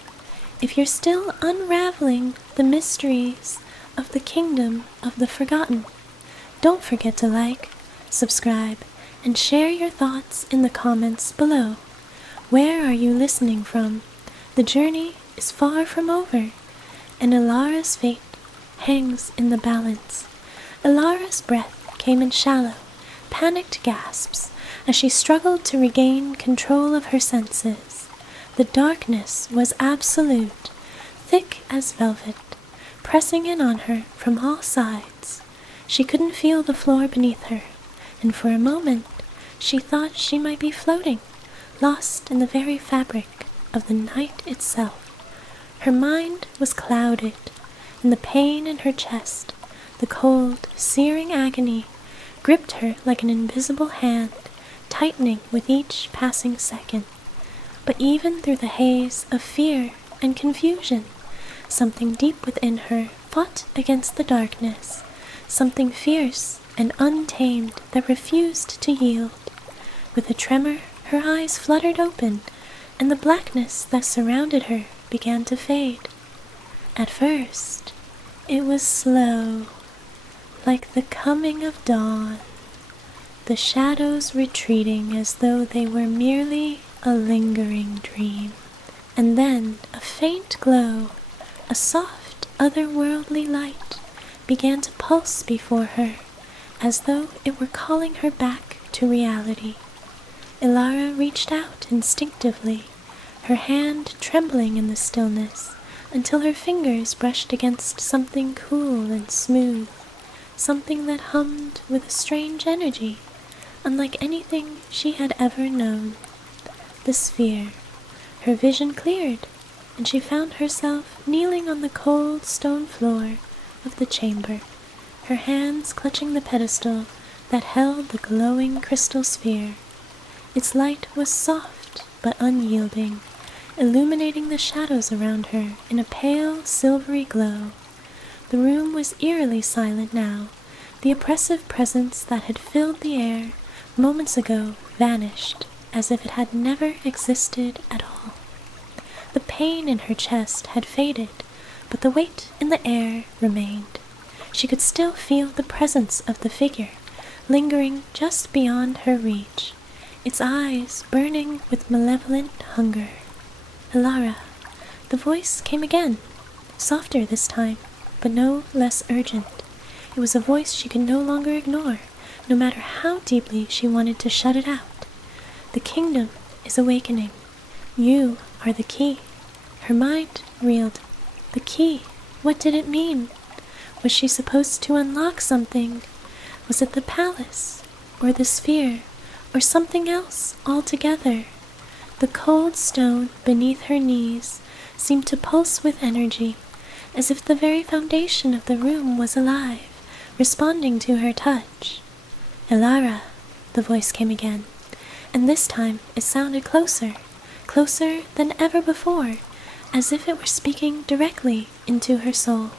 If you're still unraveling the mysteries of the kingdom of the forgotten, don't forget to like, subscribe, and share your thoughts in the comments below. Where are you listening from? The journey is far from over, and Elara's fate hangs in the balance. Elara's breath came in shallow, panicked gasps as she struggled to regain control of her senses. The darkness was absolute, thick as velvet, pressing in on her from all sides. She couldn't feel the floor beneath her, and for a moment she thought she might be floating, lost in the very fabric of the night itself. Her mind was clouded, and the pain in her chest, the cold, searing agony, gripped her like an invisible hand, tightening with each passing second. But even through the haze of fear and confusion, something deep within her fought against the darkness, something fierce and untamed that refused to yield. With a tremor, her eyes fluttered open, and the blackness that surrounded her began to fade. At first, it was slow, like the coming of dawn, the shadows retreating as though they were merely a lingering dream. And then a faint glow, a soft, otherworldly light, began to pulse before her, as though it were calling her back to reality. Ilara reached out instinctively, her hand trembling in the stillness, until her fingers brushed against something cool and smooth, something that hummed with a strange energy, unlike anything she had ever known. The sphere. Her vision cleared, and she found herself kneeling on the cold stone floor of the chamber, her hands clutching the pedestal that held the glowing crystal sphere. Its light was soft but unyielding, illuminating the shadows around her in a pale, silvery glow. The room was eerily silent now. The oppressive presence that had filled the air moments ago vanished, as if it had never existed at all. The pain in her chest had faded, but the weight in the air remained. She could still feel the presence of the figure, lingering just beyond her reach, its eyes burning with malevolent hunger. Ilara. The voice came again, softer this time, but no less urgent. It was a voice she could no longer ignore, no matter how deeply she wanted to shut it out. The kingdom is awakening. You are the key. Her mind reeled. The key. What did it mean? Was she supposed to unlock something? Was it the palace, or the sphere, or something else altogether? The cold stone beneath her knees seemed to pulse with energy, as if the very foundation of the room was alive, responding to her touch. Ilara, the voice came again, and this time it sounded closer, closer than ever before, as if it were speaking directly into her soul.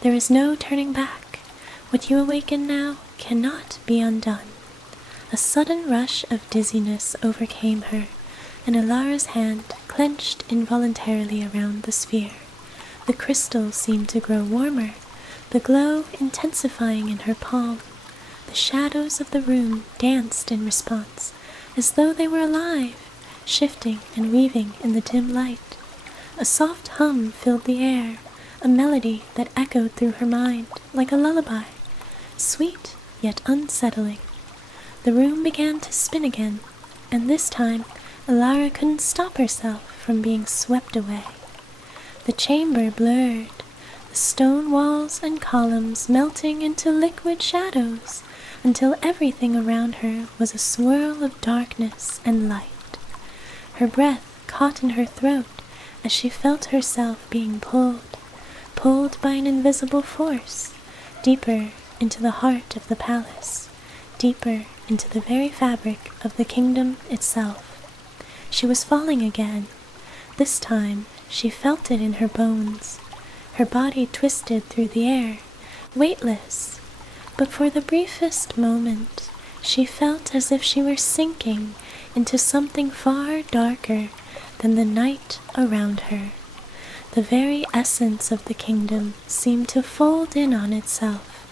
There is no turning back. What you awaken now cannot be undone. A sudden rush of dizziness overcame her, and Ilara's hand clenched involuntarily around the sphere. The crystal seemed to grow warmer, the glow intensifying in her palm. The shadows of the room danced in response, as though they were alive, shifting and weaving in the dim light. A soft hum filled the air, a melody that echoed through her mind like a lullaby, sweet yet unsettling. The room began to spin again, and this time Ilara couldn't stop herself from being swept away. The chamber blurred, the stone walls and columns melting into liquid shadows, until everything around her was a swirl of darkness and light. Her breath caught in her throat as she felt herself being pulled by an invisible force, deeper into the heart of the palace, deeper into the very fabric of the kingdom itself. She was falling again. This time she felt it in her bones. Her body twisted through the air, weightless, but for the briefest moment she felt as if she were sinking into something far darker than the night around her. The very essence of the kingdom seemed to fold in on itself,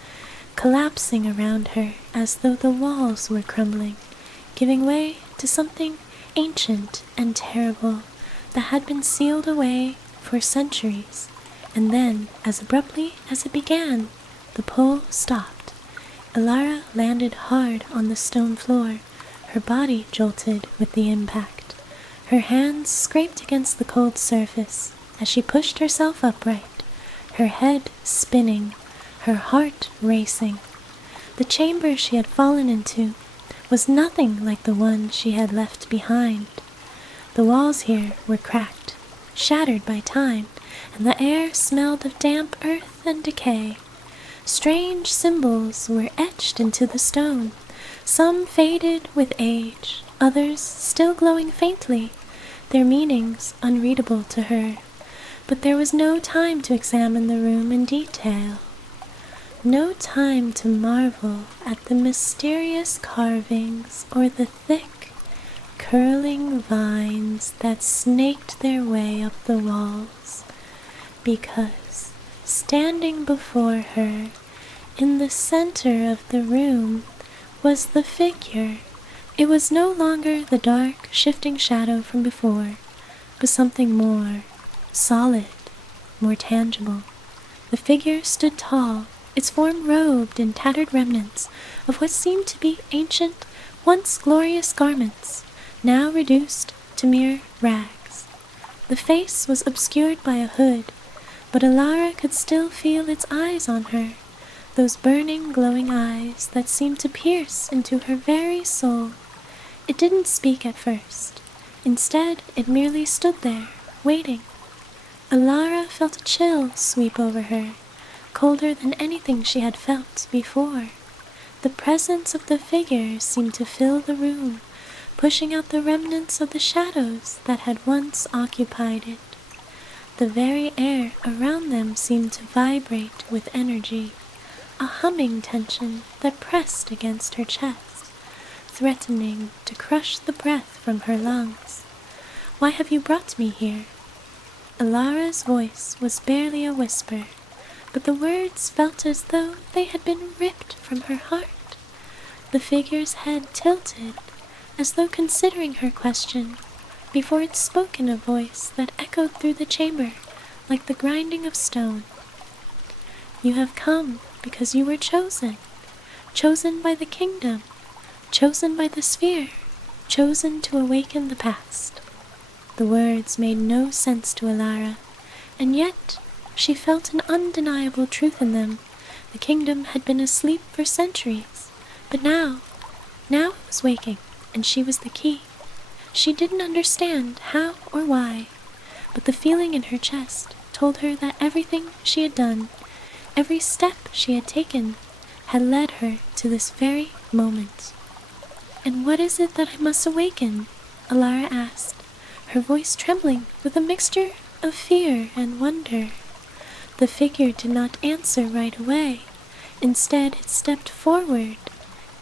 collapsing around her as though the walls were crumbling, giving way to something ancient and terrible that had been sealed away for centuries. And then, as abruptly as it began, the pull stopped. Ilara landed hard on the stone floor, her body jolted with the impact. Her hands scraped against the cold surface as she pushed herself upright, her head spinning, her heart racing. The chamber she had fallen into was nothing like the one she had left behind. The walls here were cracked, shattered by time, and the air smelled of damp earth and decay. Strange symbols were etched into the stone, some faded with age, others still glowing faintly, their meanings unreadable to her. But there was no time to examine the room in detail, no time to marvel at the mysterious carvings or the thick, curling vines that snaked their way up the walls, because standing before her, in the center of the room, was the figure. It was no longer the dark, shifting shadow from before, but something more solid, more tangible. The figure stood tall, its form robed in tattered remnants of what seemed to be ancient, once glorious garments, now reduced to mere rags. The face was obscured by a hood, but Alara could still feel its eyes on her, those burning, glowing eyes that seemed to pierce into her very soul. It didn't speak at first. Instead, it merely stood there, waiting. Alara felt a chill sweep over her, colder than anything she had felt before. The presence of the figure seemed to fill the room, pushing out the remnants of the shadows that had once occupied it. The very air around them seemed to vibrate with energy, a humming tension that pressed against her chest, threatening to crush the breath from her lungs. "Why have you brought me here?" Alara's voice was barely a whisper, but the words felt as though they had been ripped from her heart. The figure's head tilted, as though considering her question, before it spoke in a voice that echoed through the chamber like the grinding of stone. "You have come because you were chosen, chosen by the kingdom, chosen by the sphere, chosen to awaken the past." The words made no sense to Alara, and yet she felt an undeniable truth in them. The kingdom had been asleep for centuries, but now it was waking, and she was the key. She didn't understand how or why, but the feeling in her chest told her that everything she had done, every step she had taken, had led her to this very moment. "And what is it that I must awaken?" Alara asked, her voice trembling with a mixture of fear and wonder. The figure did not answer right away. Instead, it stepped forward,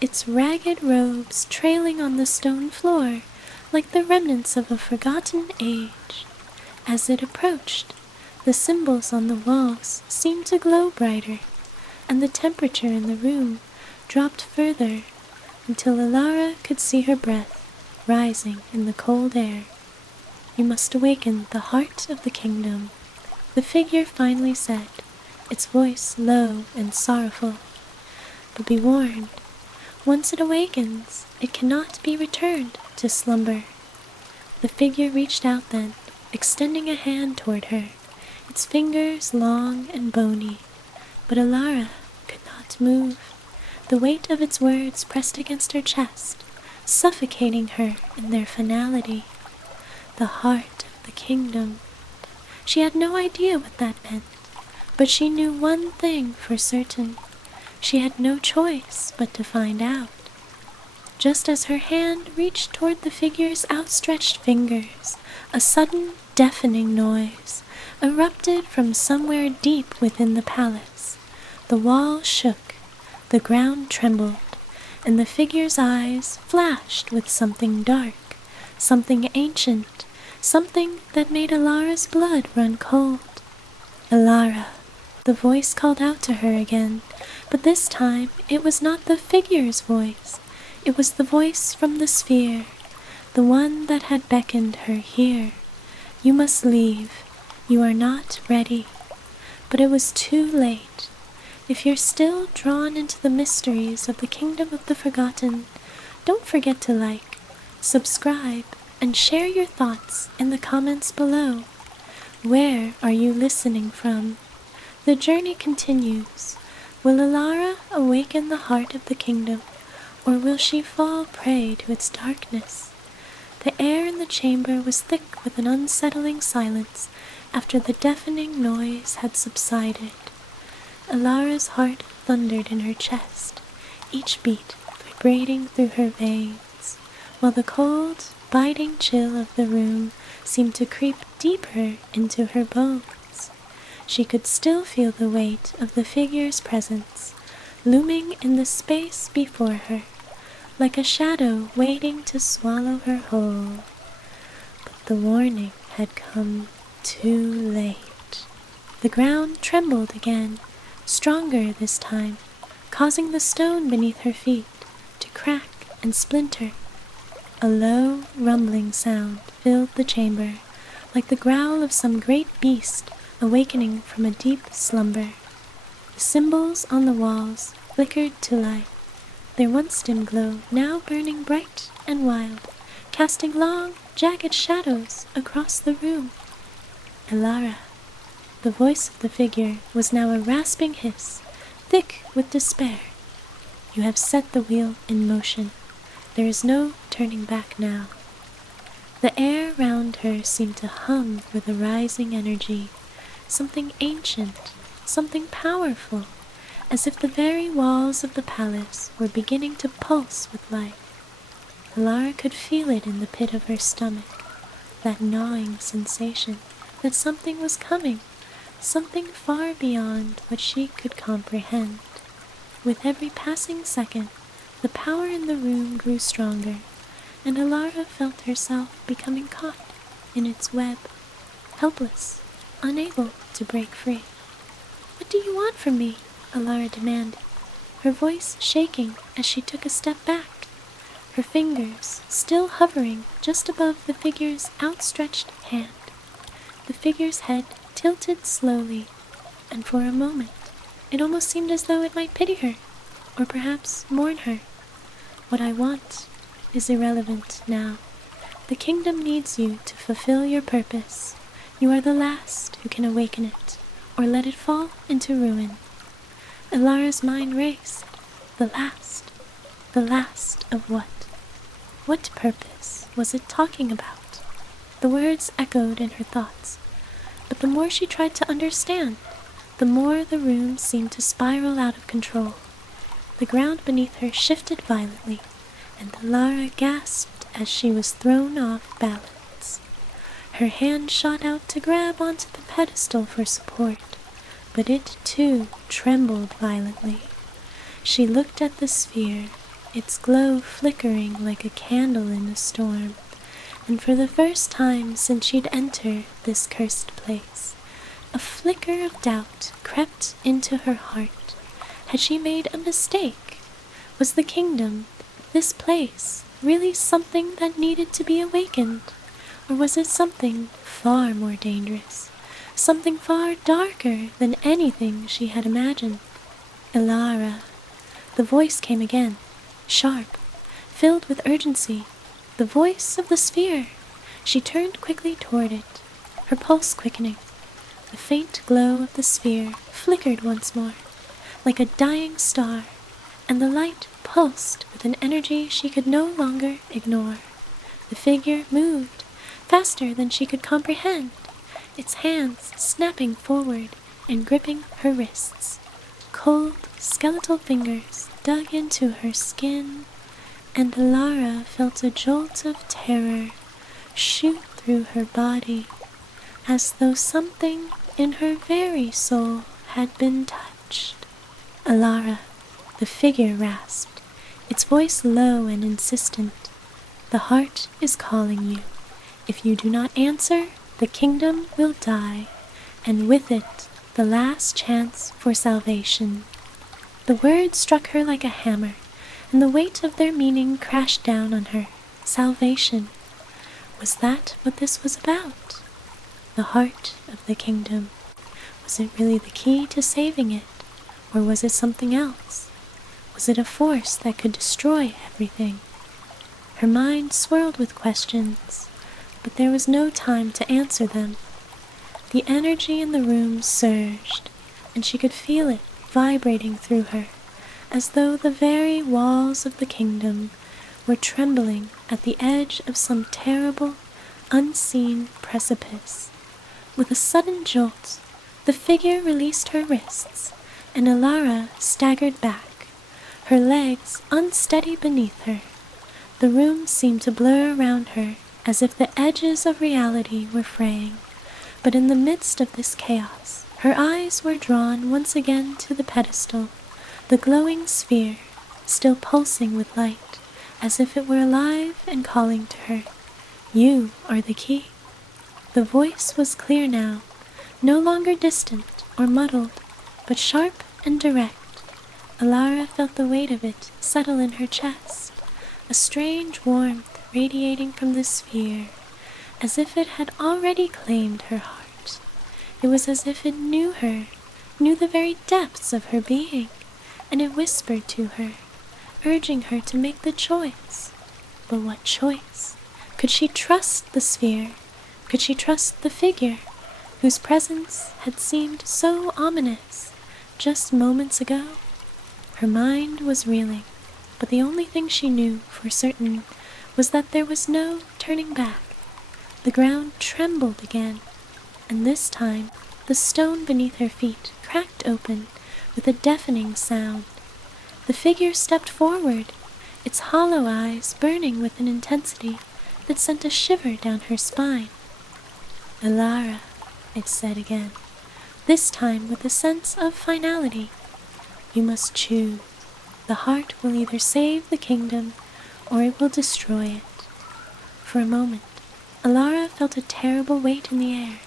its ragged robes trailing on the stone floor like the remnants of a forgotten age. As it approached, the symbols on the walls seemed to glow brighter, and the temperature in the room dropped further until Alara could see her breath rising in the cold air. "You must awaken the heart of the kingdom," the figure finally said, its voice low and sorrowful. "But be warned, once it awakens, it cannot be returned to slumber." The figure reached out then, extending a hand toward her, its fingers long and bony, but Alara could not move. The weight of its words pressed against her chest, suffocating her in their finality. The heart of the kingdom. She had no idea what that meant, but she knew one thing for certain. She had no choice but to find out. Just as her hand reached toward the figure's outstretched fingers, a sudden, deafening noise erupted from somewhere deep within the palace. The walls shook, the ground trembled, and the figure's eyes flashed with something dark, something ancient, something that made Alara's blood run cold. "Alara," the voice called out to her again, but this time it was not the figure's voice. It was the voice from the sphere, the one that had beckoned her here. "You must leave. You are not ready." But it was too late. If you're still drawn into the mysteries of the kingdom of the forgotten, don't forget to like, subscribe, and share your thoughts in the comments below. Where are you listening from? The journey continues. Will Alara awaken the heart of the kingdom, or will she fall prey to its darkness? The air in the chamber was thick with an unsettling silence after the deafening noise had subsided. Alara's heart thundered in her chest, each beat vibrating through her veins, while the cold, biting chill of the room seemed to creep deeper into her bones. She could still feel the weight of the figure's presence, looming in the space before her, like a shadow waiting to swallow her whole. But the warning had come too late. The ground trembled again, stronger this time, causing the stone beneath her feet to crack and splinter. A low, rumbling sound filled the chamber, like the growl of some great beast awakening from a deep slumber. The symbols on the walls flickered to life, their once dim glow now burning bright and wild, casting long, jagged shadows across the room. Elara. The voice of the figure was now a rasping hiss, thick with despair. You have set the wheel in motion. There is no turning back now. The air round her seemed to hum with a rising energy, something ancient, something powerful, as if the very walls of the palace were beginning to pulse with life. Elara could feel it in the pit of her stomach, that gnawing sensation that something was coming, something far beyond what she could comprehend. With every passing second, the power in the room grew stronger, and Elara felt herself becoming caught in its web, helpless, unable to break free. "What do you want from me?" Elara demanded, her voice shaking as she took a step back, her fingers still hovering just above the figure's outstretched hand. The figure's head tilted slowly, and for a moment it almost seemed as though it might pity her, or perhaps mourn her. "What I want is irrelevant now. The kingdom needs you to fulfill your purpose. You are the last who can awaken it, or let it fall into ruin." Elara's mind raced. The last of what? What purpose was it talking about? The words echoed in her thoughts, but the more she tried to understand, the more the room seemed to spiral out of control. The ground beneath her shifted violently, and Elara gasped as she was thrown off balance. Her hand shot out to grab onto the pedestal for support, but it too trembled violently. She looked at the sphere, its glow flickering like a candle in a storm, and for the first time since she'd entered this cursed place, a flicker of doubt crept into her heart. Had she made a mistake? Was the kingdom, this place, really something that needed to be awakened? Or was it something far more dangerous, something far darker than anything she had imagined? "Elara." The voice came again, sharp, filled with urgency, the voice of the sphere. She turned quickly toward it, her pulse quickening. The faint glow of the sphere flickered once more, like a dying star, and the light pulsed with an energy she could no longer ignore. The figure moved, faster than she could comprehend, its hands snapping forward and gripping her wrists. Cold, skeletal fingers dug into her skin, and Elara felt a jolt of terror shoot through her body, as though something in her very soul had been touched. "Elara," the figure rasped, its voice low and insistent. "The heart is calling you. If you do not answer, the kingdom will die, and with it, the last chance for salvation." The words struck her like a hammer, and the weight of their meaning crashed down on her. Salvation. Was that what this was about? The heart of the kingdom. Was it really the key to saving it, or was it something else? Was it a force that could destroy everything? Her mind swirled with questions, but there was no time to answer them. The energy in the room surged, and she could feel it vibrating through her, as though the very walls of the kingdom were trembling at the edge of some terrible, unseen precipice. With a sudden jolt, the figure released her wrists, and Elara staggered back, her legs unsteady beneath her. The room seemed to blur around her as if the edges of reality were fraying, but in the midst of this chaos, her eyes were drawn once again to the pedestal, the glowing sphere, still pulsing with light, as if it were alive and calling to her. You are the key. The voice was clear now, no longer distant or muddled, but sharp and direct. Alara felt the weight of it settle in her chest, a strange warmth radiating from the sphere, as if it had already claimed her heart. It was as if it knew her, knew the very depths of her being, and it whispered to her, urging her to make the choice. But what choice? Could she trust the sphere? Could she trust the figure, whose presence had seemed so ominous just moments ago? Her mind was reeling, but the only thing she knew for certain was that there was no turning back. The ground trembled again, and this time the stone beneath her feet cracked open with a deafening sound. The figure stepped forward, its hollow eyes burning with an intensity that sent a shiver down her spine. "Alara," it said again, this time with a sense of finality. "You must choose. The heart will either save the kingdom or it will destroy it." For a moment, Alara felt a terrible weight in the air,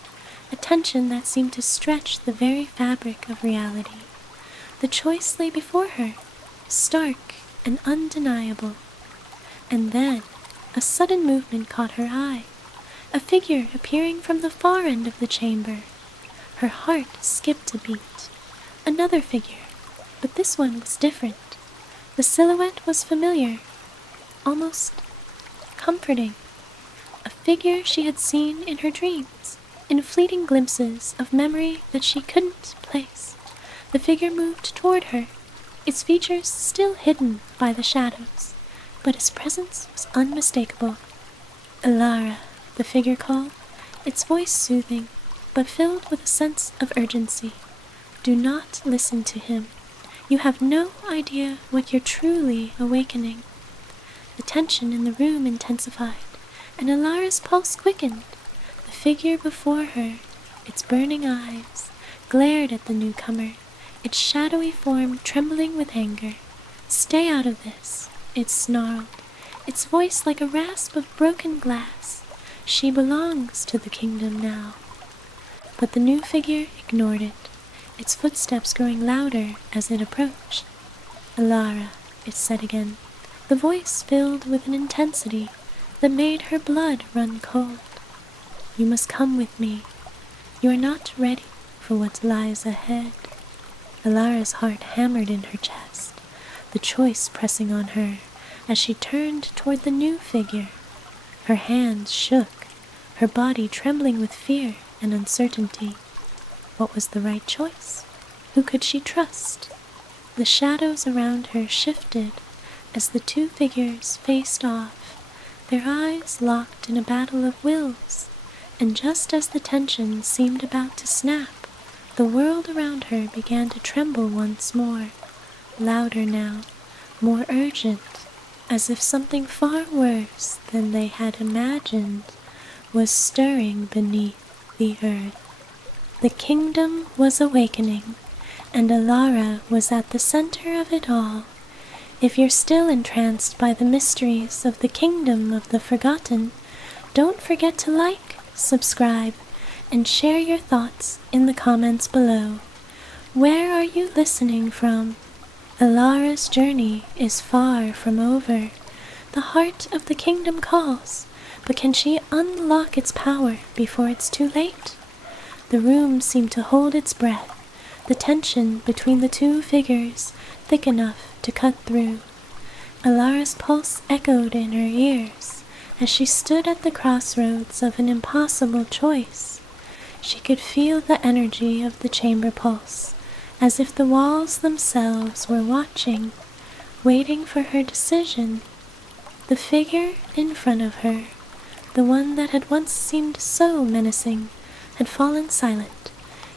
a tension that seemed to stretch the very fabric of reality. The choice lay before her, stark and undeniable. And then a sudden movement caught her eye, a figure appearing from the far end of the chamber. Her heart skipped a beat. Another figure, but this one was different. The silhouette was familiar, almost comforting. A figure she had seen in her dreams, in fleeting glimpses of memory that she couldn't place. The figure moved toward her, its features still hidden by the shadows, but its presence was unmistakable. "Alara," the figure called, its voice soothing, but filled with a sense of urgency. "Do not listen to him. You have no idea what you're truly awakening." The tension in the room intensified, and Alara's pulse quickened. The figure before her, its burning eyes, glared at the newcomer, its shadowy form trembling with anger. "Stay out of this," it snarled, its voice like a rasp of broken glass. "She belongs to the kingdom now." But the new figure ignored it, its footsteps growing louder as it approached. "Alara," it said again, the voice filled with an intensity that made her blood run cold. "You must come with me. You are not ready for what lies ahead." Alara's heart hammered in her chest, the choice pressing on her as she turned toward the new figure. Her hands shook, her body trembling with fear and uncertainty. What was the right choice? Who could she trust? The shadows around her shifted as the two figures faced off, their eyes locked in a battle of wills, and just as the tension seemed about to snap, the world around her began to tremble once more, louder now, more urgent, as if something far worse than they had imagined was stirring beneath the earth. The kingdom was awakening, and Alara was at the center of it all. If you're still entranced by the mysteries of the kingdom of the forgotten, don't forget to like, subscribe, and share your thoughts in the comments below. Where are you listening from? Alara's journey is far from over. The heart of the kingdom calls, but can she unlock its power before it's too late? The room seemed to hold its breath, the tension between the two figures thick enough to cut through. Alara's pulse echoed in her ears as she stood at the crossroads of an impossible choice. She could feel the energy of the chamber pulse, as if the walls themselves were watching, waiting for her decision. The figure in front of her, the one that had once seemed so menacing, had fallen silent,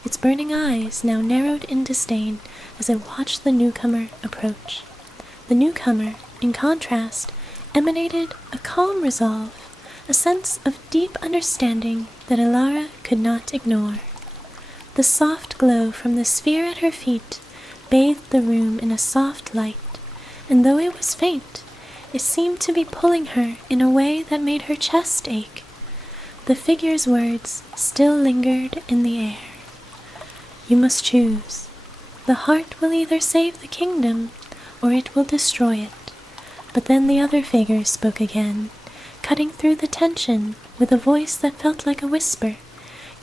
its burning eyes now narrowed in disdain as it watched the newcomer approach. The newcomer, in contrast, emanated a calm resolve, a sense of deep understanding that Alara could not ignore. The soft glow from the sphere at her feet bathed the room in a soft light, and though it was faint, It seemed to be pulling her in a way that made her chest ache. The figure's words still lingered in the air. You must choose. The heart will either save the kingdom, or it will destroy it. But then the other figure spoke again, cutting through the tension with a voice that felt like a whisper,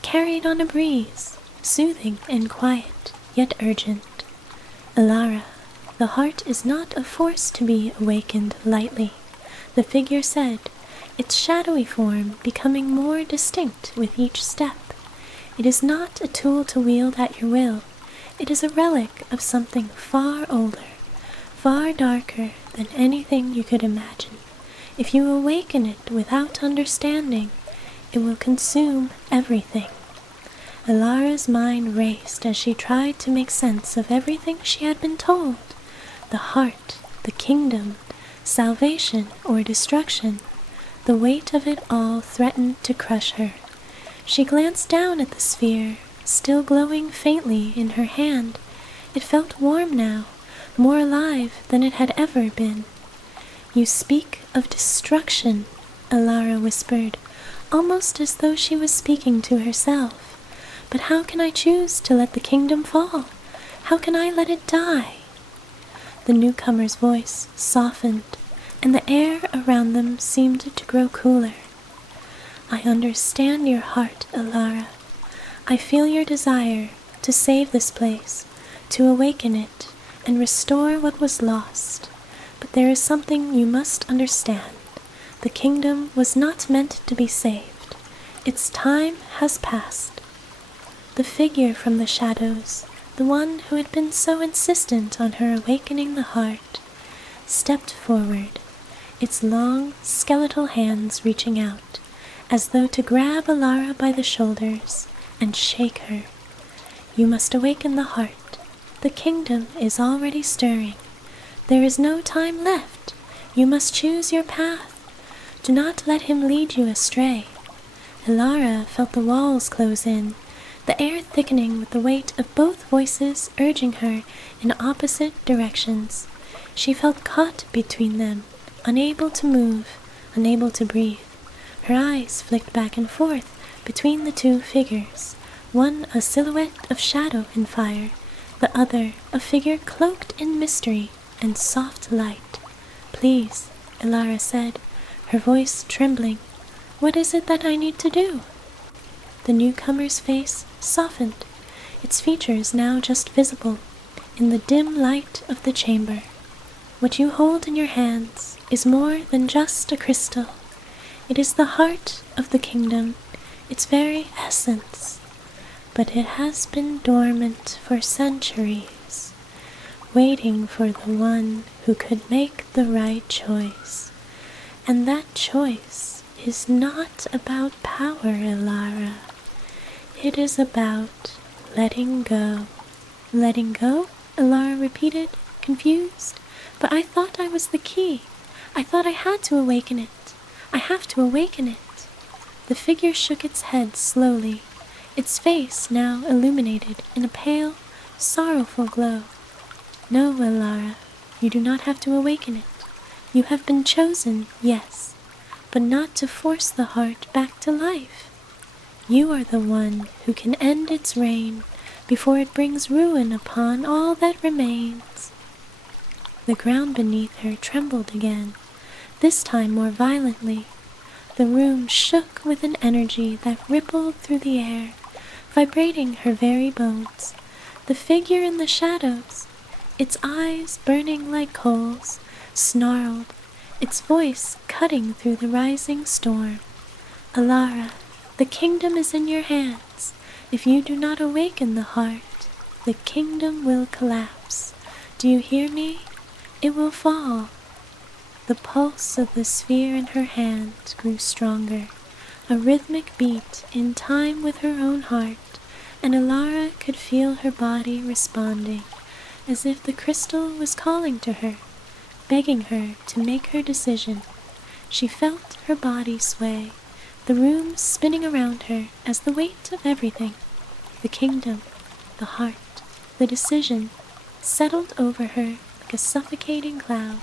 carried on a breeze, soothing and quiet, yet urgent. Elara, the heart is not a force to be awakened lightly, the figure said, its shadowy form becoming more distinct with each step. It is not a tool to wield at your will. It is a relic of something far older, far darker than anything you could imagine. If you awaken it without understanding, it will consume everything. Elara's mind raced as she tried to make sense of everything she had been told. The heart, the kingdom, salvation or destruction. The weight of it all threatened to crush her. She glanced down at the sphere, still glowing faintly in her hand. It felt warm now, more alive than it had ever been. You speak of destruction, Elara whispered, almost as though she was speaking to herself. But how can I choose to let the kingdom fall? How can I let it die? The newcomer's voice softened, and the air around them seemed to grow cooler. I understand your heart, Elara. I feel your desire to save this place, to awaken it, and restore what was lost. But there is something you must understand. The kingdom was not meant to be saved. Its time has passed. The figure from the shadows, the one who had been so insistent on her awakening the heart, stepped forward, its long, skeletal hands reaching out, as though to grab Elara by the shoulders and shake her. You must awaken the heart. The kingdom is already stirring. There is no time left. You must choose your path. Do not let him lead you astray. Elara felt the walls close in, the air thickening with the weight of both voices urging her in opposite directions. She felt caught between them, unable to move, unable to breathe. Her eyes flicked back and forth between the two figures, one a silhouette of shadow and fire, the other a figure cloaked in mystery and soft light. Please, Elara said, her voice trembling, what is it that I need to do? The newcomer's face softened, its features now just visible in the dim light of the chamber. What you hold in your hands is more than just a crystal. It is the heart of the kingdom, its very essence. But it has been dormant for centuries, waiting for the one who could make the right choice. And that choice is not about power, Elara. It is about letting go. Letting go? Elara repeated, confused. But I thought I was the key. I thought I had to awaken it. I have to awaken it. The figure shook its head slowly, its face now illuminated in a pale, sorrowful glow. No, Elara, you do not have to awaken it. You have been chosen, yes, but not to force the heart back to life. You are the one who can end its reign before it brings ruin upon all that remains. The ground beneath her trembled again, this time more violently. The room shook with an energy that rippled through the air, vibrating her very bones. The figure in the shadows, its eyes burning like coals, snarled, its voice cutting through the rising storm. Elara, the kingdom is in your hands. If you do not awaken the heart, the kingdom will collapse. Do you hear me? It will fall. The pulse of the sphere in her hand grew stronger, a rhythmic beat in time with her own heart, and Elara could feel her body responding, as if the crystal was calling to her, begging her to make her decision. She felt her body sway, the room spinning around her as the weight of everything, the kingdom, the heart, the decision, settled over her like a suffocating cloud.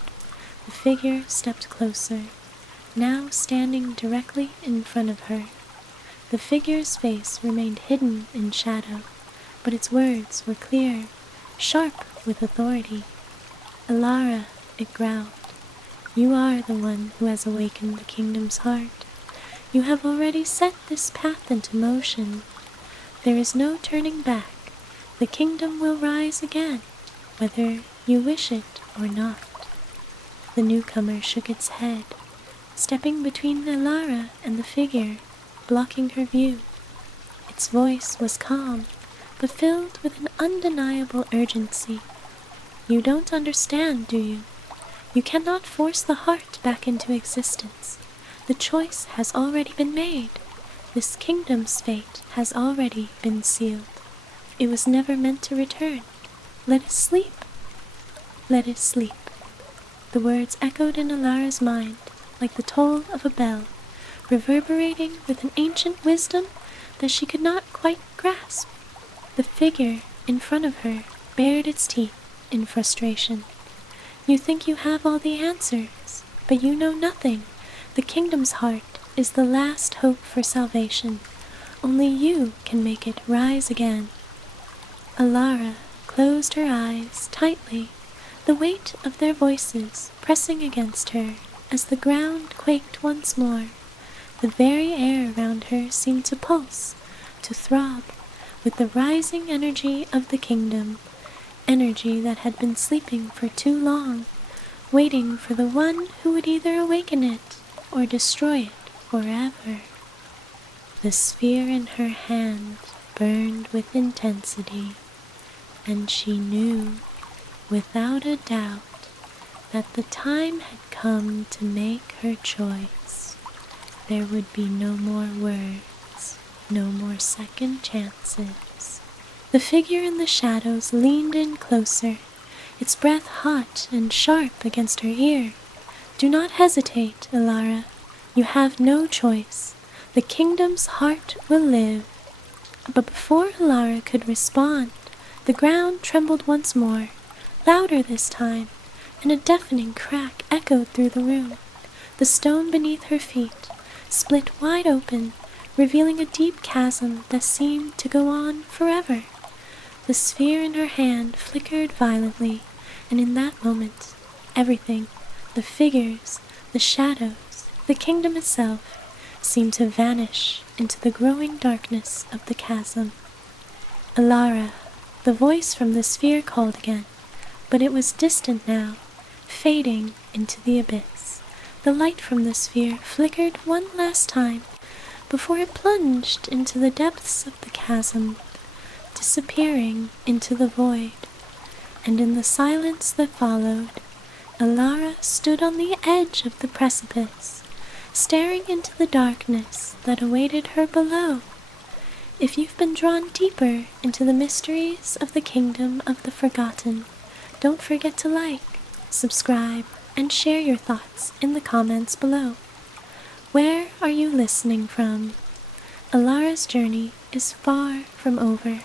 The figure stepped closer, now standing directly in front of her. The figure's face remained hidden in shadow, but its words were clear, sharp with authority. "Alara," it growled, "you are the one who has awakened the kingdom's heart. You have already set this path into motion. There is no turning back. The kingdom will rise again, whether you wish it or not." The newcomer shook its head, stepping between Alara and the figure, blocking her view. Its voice was calm, but filled with an undeniable urgency. "You don't understand, do you? You cannot force the heart back into existence. The choice has already been made. This kingdom's fate has already been sealed. It was never meant to return. Let it sleep. Let it sleep." The words echoed in Alara's mind like the toll of a bell, reverberating with an ancient wisdom that she could not quite grasp. The figure in front of her bared its teeth in frustration. "You think you have all the answers, but you know nothing. The kingdom's heart is the last hope for salvation. Only you can make it rise again." Alara closed her eyes tightly, the weight of their voices pressing against her as the ground quaked once more. The very air around her seemed to pulse, to throb, with the rising energy of the kingdom, energy that had been sleeping for too long, waiting for the one who would either awaken it or destroy it forever. The sphere in her hand burned with intensity, and she knew, without a doubt, that the time had come to make her choice. There would be no more words, no more second chances. The figure in the shadows leaned in closer, its breath hot and sharp against her ear. "Do not hesitate, Alara. You have no choice. The kingdom's heart will live." But before Alara could respond, the ground trembled once more, louder this time, and a deafening crack echoed through the room. The stone beneath her feet split wide open, revealing a deep chasm that seemed to go on forever. The sphere in her hand flickered violently, and in that moment, everything, the figures, the shadows, the kingdom itself, seemed to vanish into the growing darkness of the chasm. "Alara," the voice from the sphere called again, but it was distant now, fading into the abyss. The light from the sphere flickered one last time before it plunged into the depths of the chasm, disappearing into the void. And in the silence that followed, Alara stood on the edge of the precipice, staring into the darkness that awaited her below. If you've been drawn deeper into the mysteries of the kingdom of the forgotten, don't forget to like, subscribe, and share your thoughts in the comments below. Where are you listening from? Alara's journey is far from over.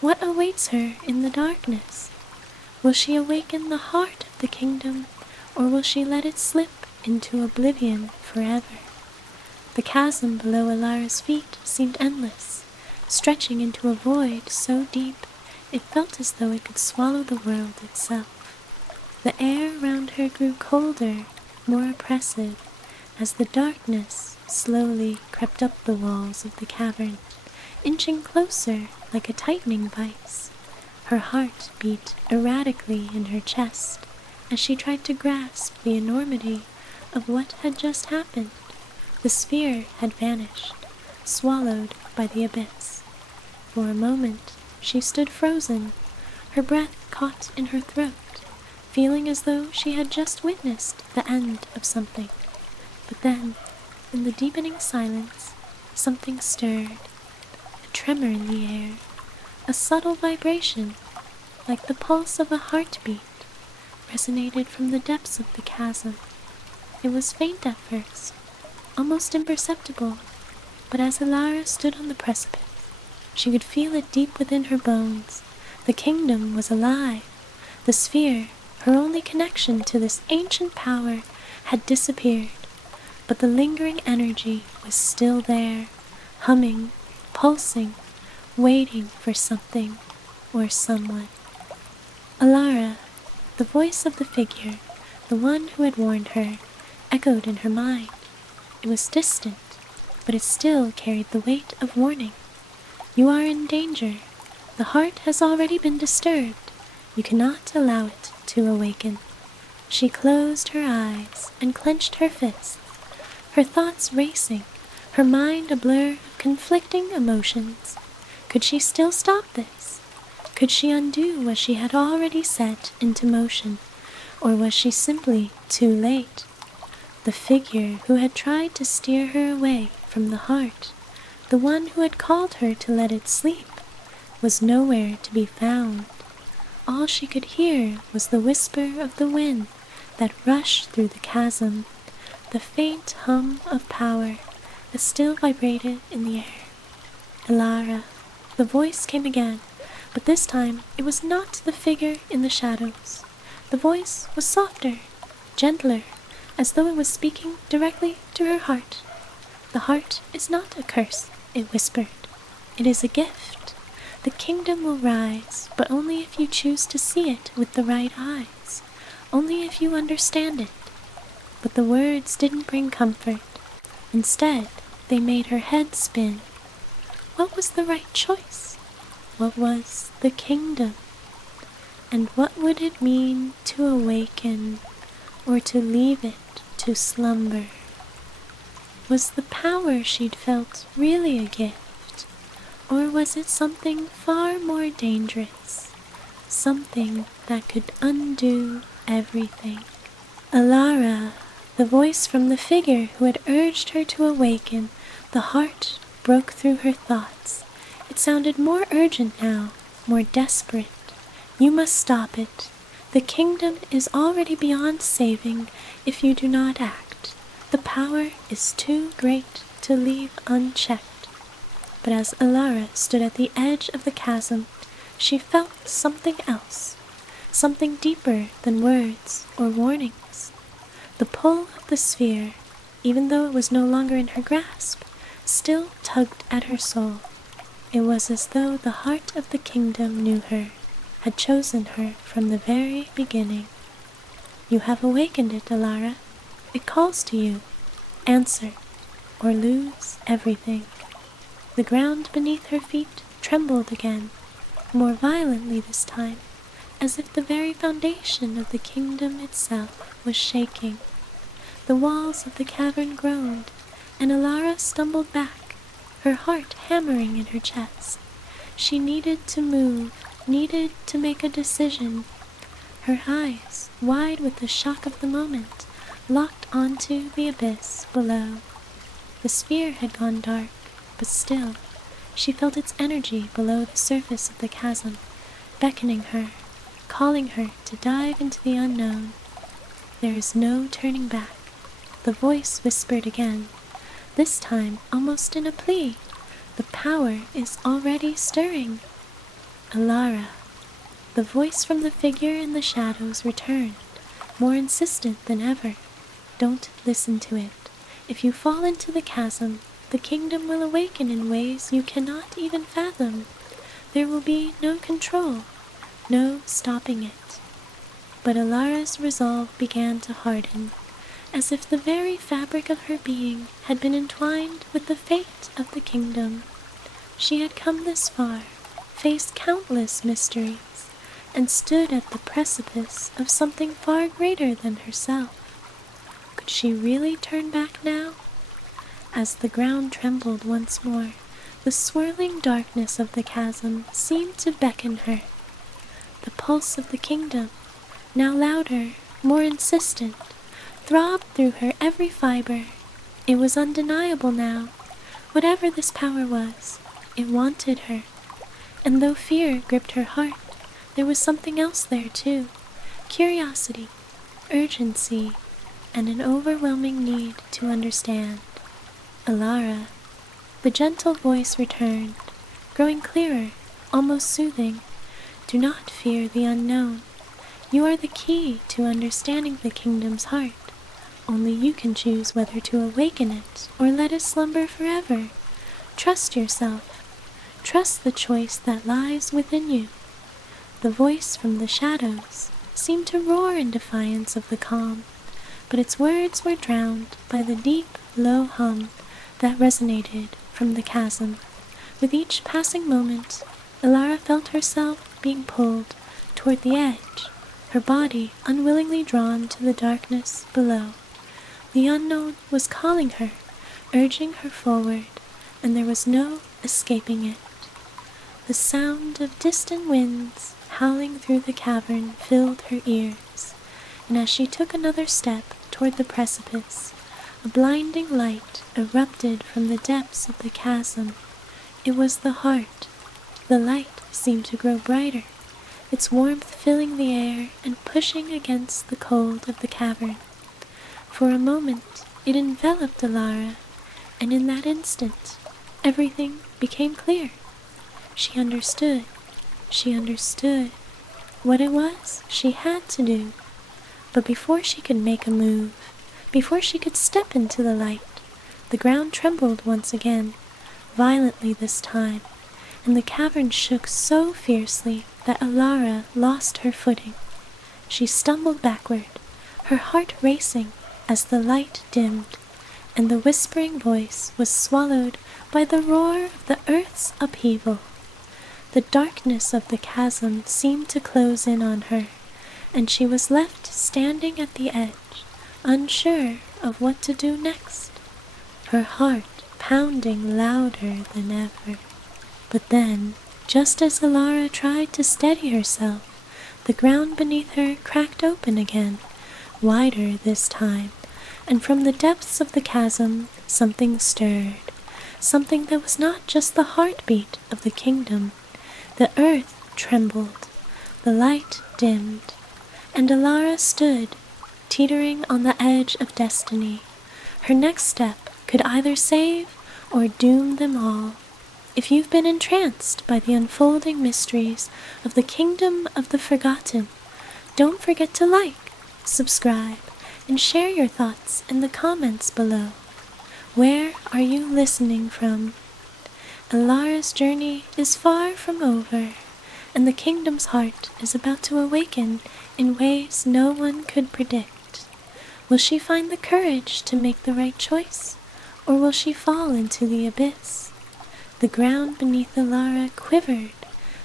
What awaits her in the darkness? Will she awaken the heart of the kingdom, or will she let it slip into oblivion forever? The chasm below Alara's feet seemed endless, stretching into a void so deep it felt as though it could swallow the world itself. The air around her grew colder, more oppressive, as the darkness slowly crept up the walls of the cavern, inching closer like a tightening vice. Her heart beat erratically in her chest as she tried to grasp the enormity of what had just happened. The sphere had vanished, swallowed by the abyss. For a moment, she stood frozen, her breath caught in her throat, feeling as though she had just witnessed the end of something. But then, in the deepening silence, something stirred. A tremor in the air, a subtle vibration, like the pulse of a heartbeat, resonated from the depths of the chasm. It was faint at first, almost imperceptible, but as Alara stood on the precipice, she could feel it deep within her bones. The kingdom was alive. The sphere, Her only connection to this ancient power had disappeared, but the lingering energy was still there, humming, pulsing, waiting for something or someone. Alara, the voice of the figure, the one who had warned her, echoed in her mind. It was distant, but it still carried the weight of warning. You are in danger. The heart has already been disturbed. You cannot allow it to awaken. She closed her eyes and clenched her fists, her thoughts racing, her mind a blur of conflicting emotions. Could she still stop this? Could she undo what she had already set into motion, or was she simply too late? The figure who had tried to steer her away from the heart, the one who had called her to let it sleep, was nowhere to be found. All she could hear was the whisper of the wind that rushed through the chasm, the faint hum of power that still vibrated in the air. Alara. The voice came again, but this time it was not the figure in the shadows. The voice was softer, gentler, as though it was speaking directly to her heart. The heart is not a curse, it whispered. It is a gift. The kingdom will rise, but only if you choose to see it with the right eyes, only if you understand it. But the words didn't bring comfort. Instead, they made her head spin. What was the right choice? What was the kingdom? And what would it mean to awaken, or to leave it to slumber? Was the power she'd felt really a gift, or was it something far more dangerous, something that could undo everything? Alara, the voice from the figure who had urged her to awaken, the heart broke through her thoughts. It sounded more urgent now, more desperate. You must stop it. The kingdom is already beyond saving if you do not act. The power is too great to leave unchecked. But as Alara stood at the edge of the chasm, she felt something else, something deeper than words or warnings. The pull of the sphere, even though it was no longer in her grasp, still tugged at her soul. It was as though the heart of the kingdom knew her, had chosen her from the very beginning. You have awakened it, Alara. It calls to you. Answer, or lose everything. The ground beneath her feet trembled again, more violently this time, as if the very foundation of the kingdom itself was shaking. The walls of the cavern groaned, and Alara stumbled back, her heart hammering in her chest. She needed to move, needed to make a decision. Her eyes, wide with the shock of the moment, locked onto the abyss below. The sphere had gone dark, but still, she felt its energy below the surface of the chasm, beckoning her, calling her to dive into the unknown. There is no turning back. The voice whispered again, this time almost in a plea. The power is already stirring. Alara. The voice from the figure in the shadows returned, more insistent than ever. Don't listen to it. If you fall into the chasm, the kingdom will awaken in ways you cannot even fathom. There will be no control, no stopping it. But Alara's resolve began to harden, as if the very fabric of her being had been entwined with the fate of the kingdom. She had come this far, faced countless mysteries, and stood at the precipice of something far greater than herself. Could she really turn back now? As the ground trembled once more, the swirling darkness of the chasm seemed to beckon her. The pulse of the kingdom, now louder, more insistent, throbbed through her every fiber. It was undeniable now. Whatever this power was, it wanted her. And though fear gripped her heart, there was something else there too. Curiosity, urgency, and an overwhelming need to understand. Alara. The gentle voice returned, growing clearer, almost soothing. Do not fear the unknown. You are the key to understanding the kingdom's heart. Only you can choose whether to awaken it or let it slumber forever. Trust yourself. Trust the choice that lies within you. The voice from the shadows seemed to roar in defiance of the calm, but its words were drowned by the deep, low hum that resonated from the chasm. With each passing moment, Elara felt herself being pulled toward the edge, her body unwillingly drawn to the darkness below. The unknown was calling her, urging her forward, and there was no escaping it. The sound of distant winds howling through the cavern filled her ears, and as she took another step toward the precipice, a blinding light erupted from the depths of the chasm. It was the heart. The light seemed to grow brighter, its warmth filling the air and pushing against the cold of the cavern. For a moment it enveloped Elara, and in that instant everything became clear. She understood what it was she had to do. But before she could make a move, before she could step into the light, the ground trembled once again, violently this time, and the cavern shook so fiercely that Elara lost her footing. She stumbled backward, her heart racing as the light dimmed, and the whispering voice was swallowed by the roar of the earth's upheaval. The darkness of the chasm seemed to close in on her, and she was left standing at the edge, unsure of what to do next, her heart pounding louder than ever. But then, just as Elara tried to steady herself, the ground beneath her cracked open again, wider this time, and from the depths of the chasm something stirred, something that was not just the heartbeat of the kingdom. The earth trembled, the light dimmed, and Elara stood, teetering on the edge of destiny. Her next step could either save or doom them all. If you've been entranced by the unfolding mysteries of the kingdom of the forgotten, don't forget to like, subscribe, and share your thoughts in the comments below. Where are you listening from? Elara's journey is far from over, and the kingdom's heart is about to awaken in ways no one could predict. Will she find the courage to make the right choice, or will she fall into the abyss? The ground beneath Elara quivered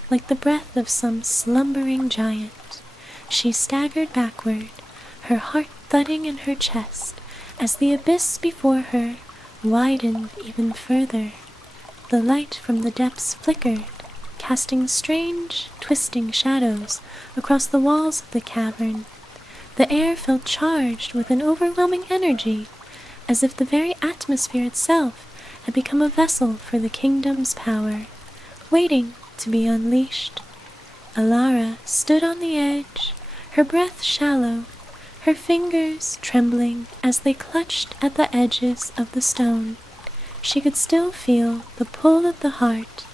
like the breath of some slumbering giant. She staggered backward, her heart thudding in her chest as the abyss before her widened even further. The light from the depths flickered, casting strange, twisting shadows across the walls of the cavern. The air felt charged with an overwhelming energy, as if the very atmosphere itself had become a vessel for the kingdom's power, waiting to be unleashed. Elara stood on the edge, her breath shallow, her fingers trembling as they clutched at the edges of the stone. She could still feel the pull of the heart,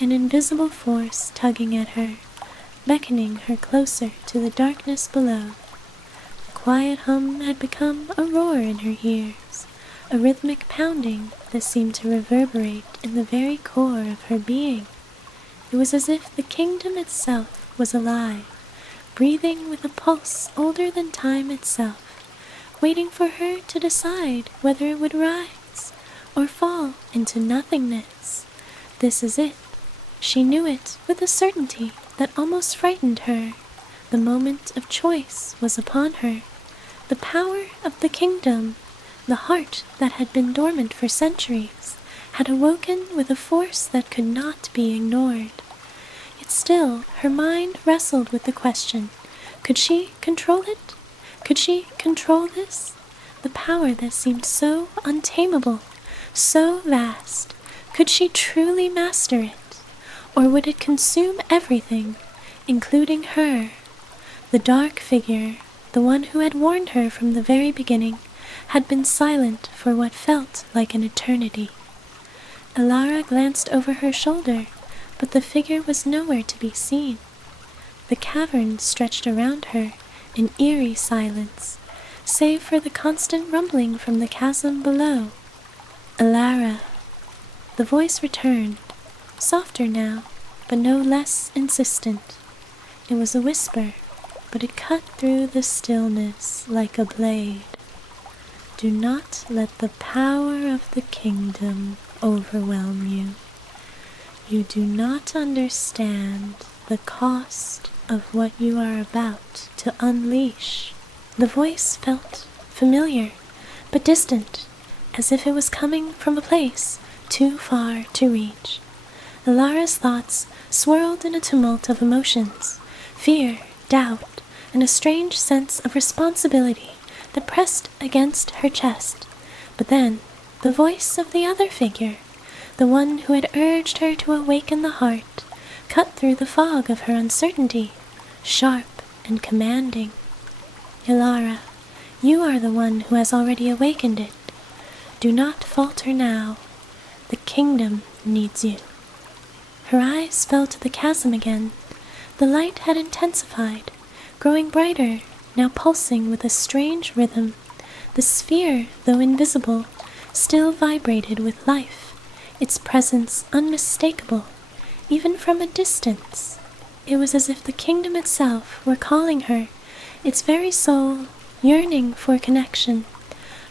an invisible force tugging at her, beckoning her closer to the darkness below. The quiet hum had become a roar in her ears, a rhythmic pounding that seemed to reverberate in the very core of her being. It was as if the kingdom itself was alive, breathing with a pulse older than time itself, waiting for her to decide whether it would rise or fall into nothingness. This is it. She knew it with a certainty that almost frightened her. The moment of choice was upon her. The power of the kingdom, the heart that had been dormant for centuries, had awoken with a force that could not be ignored. Yet still her mind wrestled with the question, could she control it? Could she control this? The power that seemed so untamable, so vast, could she truly master it? Or would it consume everything, including her? The dark figure, the one who had warned her from the very beginning, had been silent for what felt like an eternity. Elara glanced over her shoulder, but the figure was nowhere to be seen. The cavern stretched around her in eerie silence, save for the constant rumbling from the chasm below. Alara. The voice returned, softer now, but no less insistent. It was a whisper, but it cut through the stillness like a blade. Do not let the power of the kingdom overwhelm you. You do not understand the cost of what you are about to unleash. The voice felt familiar, but distant, as if it was coming from a place too far to reach. Alara's thoughts swirled in a tumult of emotions, fear, doubt, and a strange sense of responsibility that pressed against her chest. But then, the voice of the other figure, the one who had urged her to awaken the heart, cut through the fog of her uncertainty, sharp and commanding. Alara, you are the one who has already awakened it. Do not falter now. The kingdom needs you. Her eyes fell to the chasm again. The light had intensified, growing brighter, now pulsing with a strange rhythm. The sphere, though invisible, still vibrated with life, its presence unmistakable, even from a distance. It was as if the kingdom itself were calling her, its very soul yearning for connection.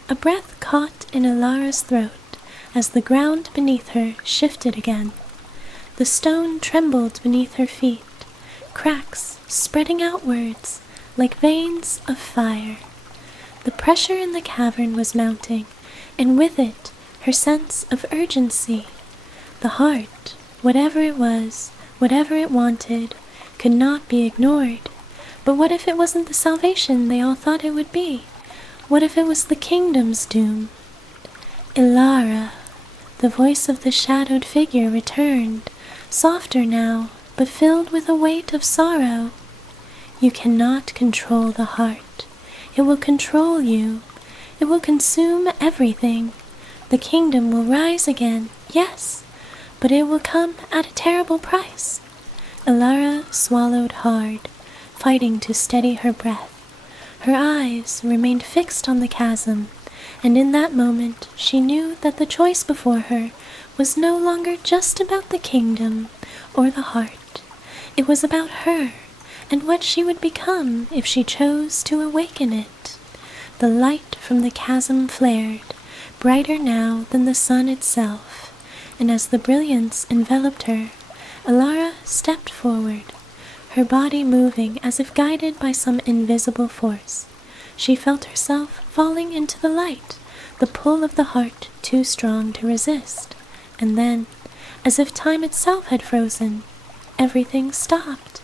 A breath caught in Alara's throat as the ground beneath her shifted again. The stone trembled beneath her feet, cracks spreading outwards like veins of fire. The pressure in the cavern was mounting, and with it her sense of urgency. The heart, whatever it was, whatever it wanted, could not be ignored. But what if it wasn't the salvation they all thought it would be? What if it was the kingdom's doom? Alara, the voice of the shadowed figure returned, softer now, but filled with a weight of sorrow. You cannot control the heart. It will control you. It will consume everything. The kingdom will rise again, yes, but it will come at a terrible price. Alara swallowed hard, fighting to steady her breath. Her eyes remained fixed on the chasm, and in that moment she knew that the choice before her was no longer just about the kingdom or the heart. It was about her, and what she would become if she chose to awaken it. The light from the chasm flared, brighter now than the sun itself, and as the brilliance enveloped her, Alara stepped forward, her body moving as if guided by some invisible force. She felt herself falling into the light, the pull of the heart too strong to resist, and then, as if time itself had frozen, everything stopped.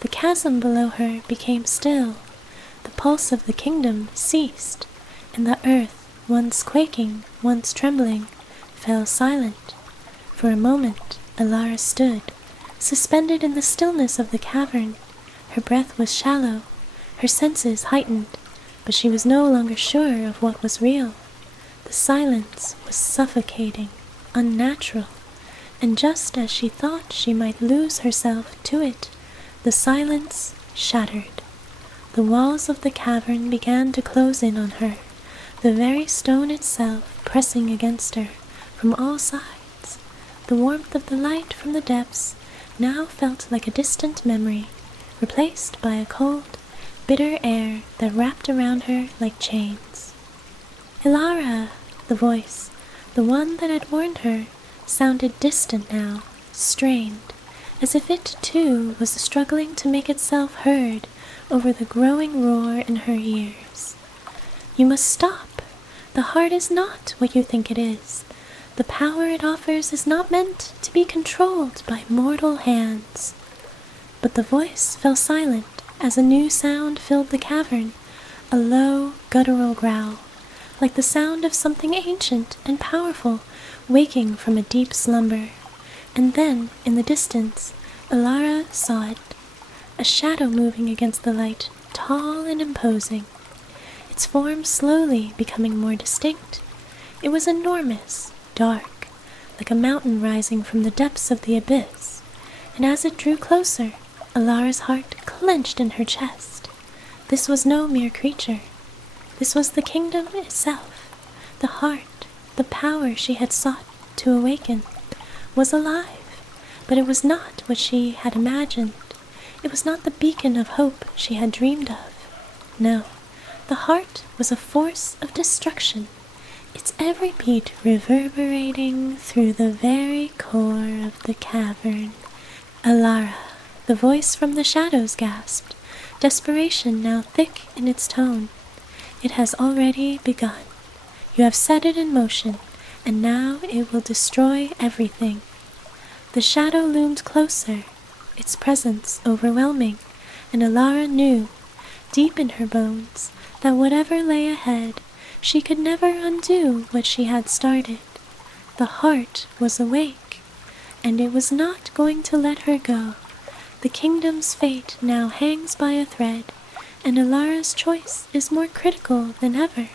The chasm below her became still, the pulse of the kingdom ceased, and the earth, once quaking, once trembling, fell silent. For a moment, Alara stood, suspended in the stillness of the cavern. Her breath was shallow, her senses heightened, but she was no longer sure of what was real. The silence was suffocating, unnatural, and just as she thought she might lose herself to it, the silence shattered. The walls of the cavern began to close in on her, the very stone itself pressing against her from all sides. The warmth of the light from the depths now felt like a distant memory, replaced by a cold, bitter air that wrapped around her like chains. Alara, the voice, the one that had warned her, sounded distant now, strained, as if it too was struggling to make itself heard over the growing roar in her ears. You must stop. The heart is not what you think it is. The power it offers is not meant to be controlled by mortal hands. But the voice fell silent as a new sound filled the cavern, a low, guttural growl, like the sound of something ancient and powerful waking from a deep slumber. And then, in the distance, Alara saw it, a shadow moving against the light, tall and imposing, its form slowly becoming more distinct. It was enormous, dark, like a mountain rising from the depths of the abyss, and as it drew closer, Alara's heart clenched in her chest. This was no mere creature. This was the kingdom itself. The heart, the power she had sought to awaken, was alive, but it was not what she had imagined. It was not the beacon of hope she had dreamed of. No, the heart was a force of destruction, its every beat reverberating through the very core of the cavern. Alara, the voice from the shadows gasped, desperation now thick in its tone. It has already begun. You have set it in motion, and now it will destroy everything. The shadow loomed closer, its presence overwhelming, and Alara knew, deep in her bones, that whatever lay ahead, she could never undo what she had started. The heart was awake, and it was not going to let her go. The kingdom's fate now hangs by a thread, and Alara's choice is more critical than ever.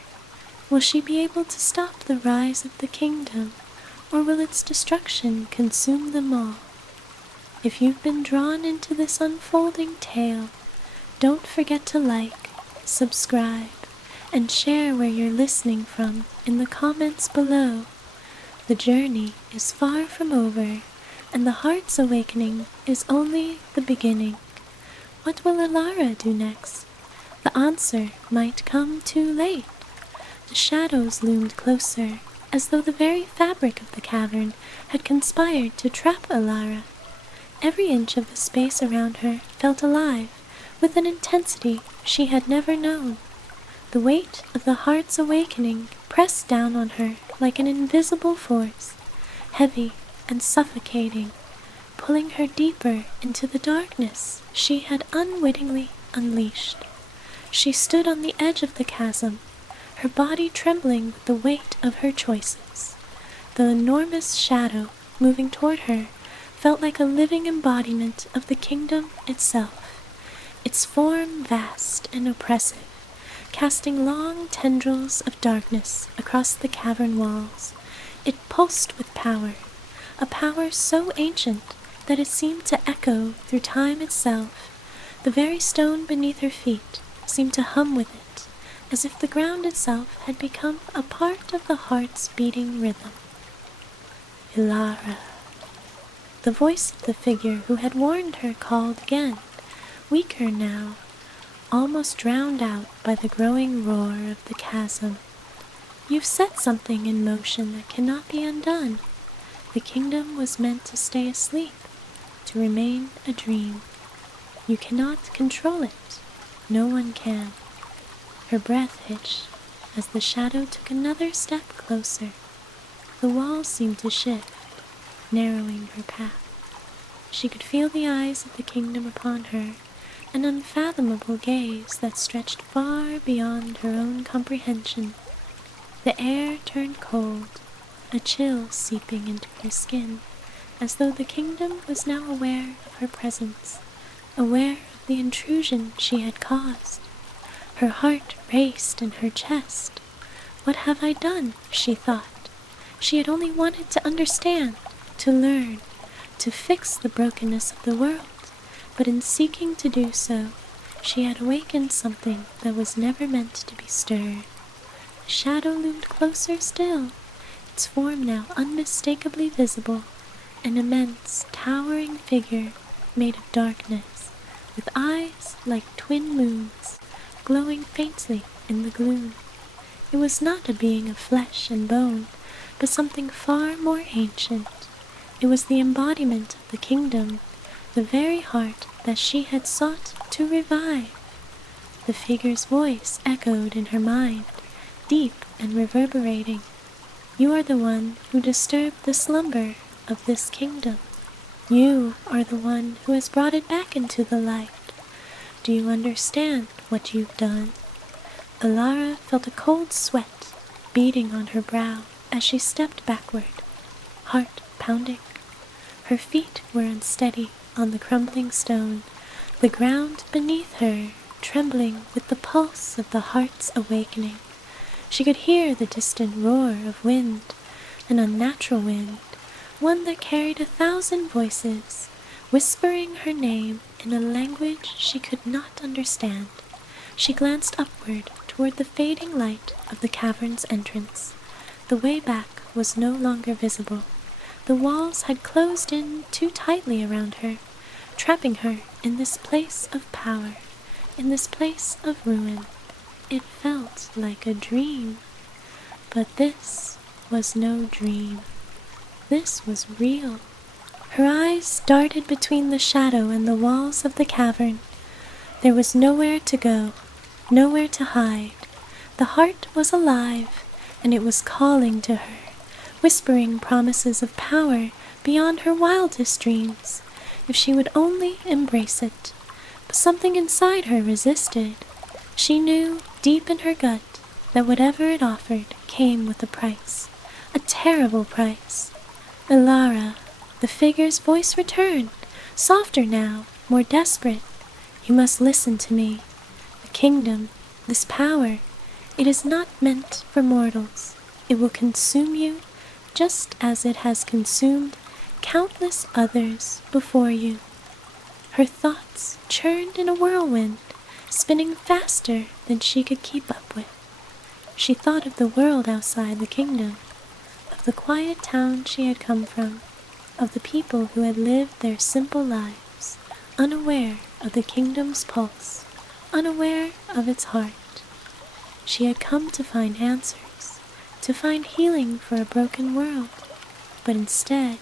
Will she be able to stop the rise of the kingdom, or will its destruction consume them all? If you've been drawn into this unfolding tale, don't forget to like, subscribe, and share where you're listening from in the comments below. The journey is far from over, and the heart's awakening is only the beginning. What will Alara do next? The answer might come too late. The shadows loomed closer, as though the very fabric of the cavern had conspired to trap Alara. Every inch of the space around her felt alive, with an intensity she had never known. The weight of the heart's awakening pressed down on her like an invisible force, heavy and suffocating, pulling her deeper into the darkness she had unwittingly unleashed. She stood on the edge of the chasm, her body trembling with the weight of her choices. The enormous shadow moving toward her felt like a living embodiment of the kingdom itself, its form vast and oppressive, casting long tendrils of darkness across the cavern walls. It pulsed with power, a power so ancient that it seemed to echo through time itself. The very stone beneath her feet seemed to hum with it, as if the ground itself had become a part of the heart's beating rhythm. Alara. The voice of the figure who had warned her called again, weaker now, almost drowned out by the growing roar of the chasm. You've set something in motion that cannot be undone. The kingdom was meant to stay asleep, to remain a dream. You cannot control it. No one can. Her breath hitched as the shadow took another step closer. The walls seemed to shift, narrowing her path. She could feel the eyes of the kingdom upon her, an unfathomable gaze that stretched far beyond her own comprehension. The air turned cold, a chill seeping into her skin, as though the kingdom was now aware of her presence, aware of the intrusion she had caused. Her heart raced in her chest. What have I done? She thought. She had only wanted to understand, to learn, to fix the brokenness of the world, but in seeking to do so, she had awakened something that was never meant to be stirred. The shadow loomed closer still, its form now unmistakably visible, an immense, towering figure made of darkness, with eyes like twin moons, glowing faintly in the gloom. It was not a being of flesh and bone, but something far more ancient. It was the embodiment of the kingdom, the very heart that she had sought to revive. The figure's voice echoed in her mind, deep and reverberating. You are the one who disturbed the slumber of this kingdom. You are the one who has brought it back into the light. Do you understand what you've done? Alara felt a cold sweat beading on her brow as she stepped backward, heart pounding. Her feet were unsteady on the crumbling stone, the ground beneath her trembling with the pulse of the heart's awakening. She could hear the distant roar of wind, an unnatural wind, one that carried 1,000 voices, whispering her name in a language she could not understand. She glanced upward toward the fading light of the cavern's entrance. The way back was no longer visible. The walls had closed in too tightly around her, trapping her in this place of power, in this place of ruin. It felt like a dream. But this was no dream. This was real. Her eyes darted between the shadow and the walls of the cavern. There was nowhere to go, nowhere to hide. The heart was alive, and it was calling to her, whispering promises of power beyond her wildest dreams, if she would only embrace it. But something inside her resisted. She knew, deep in her gut, that whatever it offered came with a price, a terrible price. Elara, the figure's voice returned, softer now, more desperate. You must listen to me. The kingdom, this power, it is not meant for mortals. It will consume you just as it has consumed countless others before you. Her thoughts churned in a whirlwind, spinning faster than she could keep up with. She thought of the world outside the kingdom, of the quiet town she had come from, of the people who had lived their simple lives, unaware of the kingdom's pulse, unaware of its heart. She had come to find answers, to find healing for a broken world, but instead,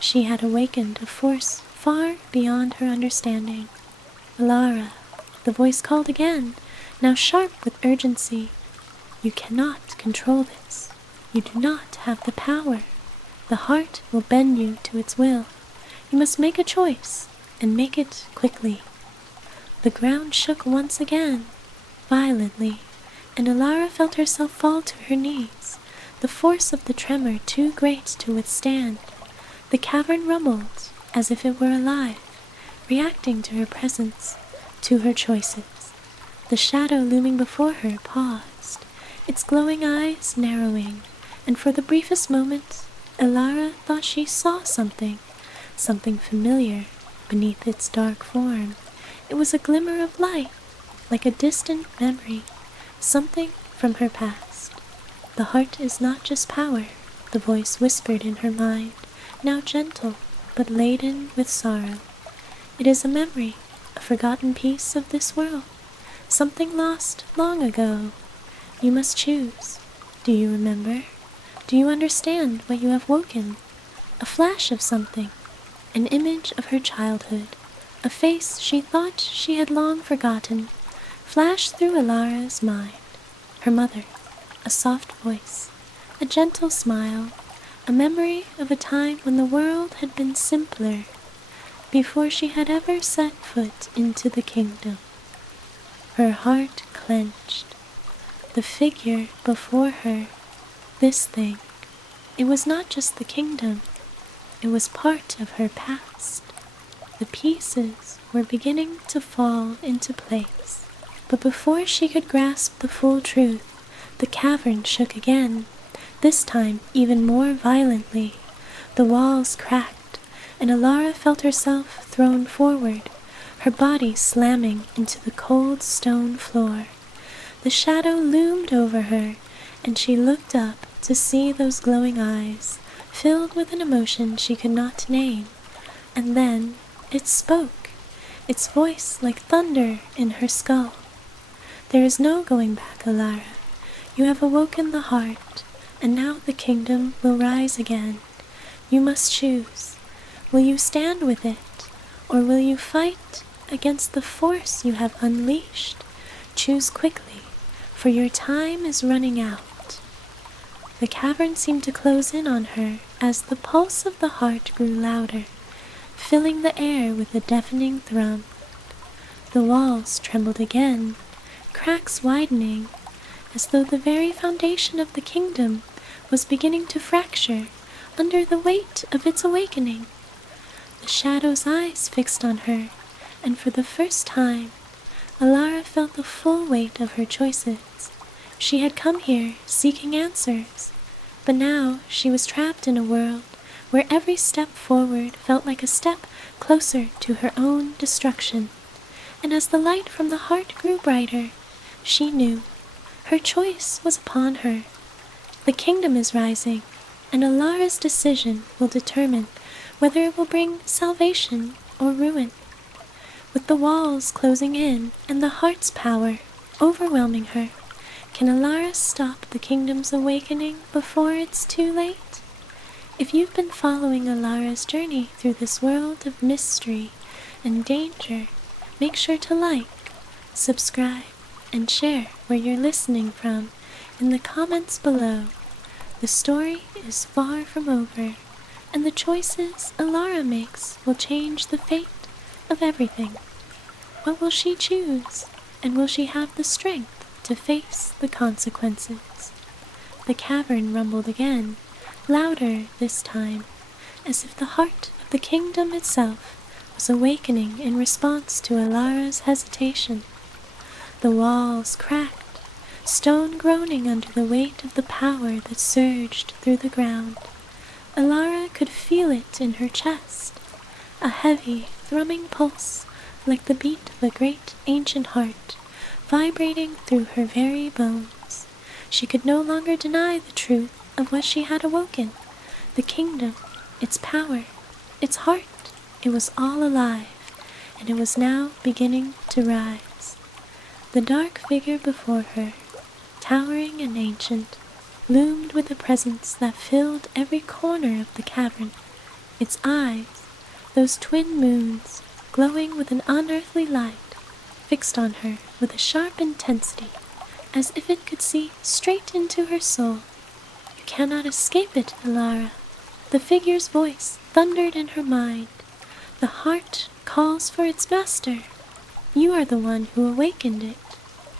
she had awakened a force far beyond her understanding. Elara, the voice called again, now sharp with urgency. You cannot control this. You do not have the power. The heart will bend you to its will. You must make a choice, and make it quickly. The ground shook once again, violently, and Elara felt herself fall to her knees, the force of the tremor too great to withstand. The cavern rumbled, as if it were alive, reacting to her presence, to her choices. The shadow looming before her paused, its glowing eyes narrowing, and for the briefest moment, Elara thought she saw something familiar beneath its dark form. It was a glimmer of light, like a distant memory, something from her past. The heart is not just power, the voice whispered in her mind, now gentle, but laden with sorrow. It is a memory, a forgotten piece of this world, something lost long ago. You must choose. Do you remember? Do you understand what you have woken? A flash of something, an image of her childhood, a face she thought she had long forgotten, flashed through Elara's mind. Her mother, a soft voice, a gentle smile, a memory of a time when the world had been simpler, before she had ever set foot into the kingdom. Her heart clenched. The figure before her, this thing, it was not just the kingdom, it was part of her past. The pieces were beginning to fall into place, but before she could grasp the full truth, the cavern shook again, this time even more violently. The walls cracked, and Elara felt herself thrown forward, her body slamming into the cold stone floor. The shadow loomed over her, and she looked up to see those glowing eyes, filled with an emotion she could not name. And then it spoke, its voice like thunder in her skull. There is no going back, Elara. You have awoken the heart, and now the kingdom will rise again. You must choose. Will you stand with it, or will you fight against the force you have unleashed? Choose quickly, for your time is running out. The cavern seemed to close in on her as the pulse of the heart grew louder, filling the air with a deafening thrum. The walls trembled again, cracks widening, as though the very foundation of the kingdom was beginning to fracture under the weight of its awakening. The shadow's eyes fixed on her, and for the first time, Elara felt the full weight of her choices. She had come here seeking answers, but now she was trapped in a world where every step forward felt like a step closer to her own destruction. And as the light from the heart grew brighter, she knew her choice was upon her. The kingdom is rising, and Alara's decision will determine whether it will bring salvation or ruin. With the walls closing in and the heart's power overwhelming her, can Alara stop the kingdom's awakening before it's too late? If you've been following Alara's journey through this world of mystery and danger, make sure to like, subscribe, and share where you're listening from in the comments below. The story is far from over, and the choices Alara makes will change the fate of everything. What will she choose, and will she have the strength to face the consequences? The cavern rumbled again, louder this time, as if the heart of the kingdom itself was awakening in response to Alara's hesitation. The walls cracked, stone groaning under the weight of the power that surged through the ground. Alara could feel it in her chest, a heavy, thrumming pulse like the beat of a great ancient heart, vibrating through her very bones. She could no longer deny the truth of what she had awoken. The kingdom, its power, its heart, it was all alive, and it was now beginning to rise. The dark figure before her, towering and ancient, loomed with a presence that filled every corner of the cavern. Its eyes, those twin moons, glowing with an unearthly light, fixed on her with a sharp intensity, as if it could see straight into her soul. "You cannot escape it, Alara." The figure's voice thundered in her mind. "The heart calls for its master. You are the one who awakened it,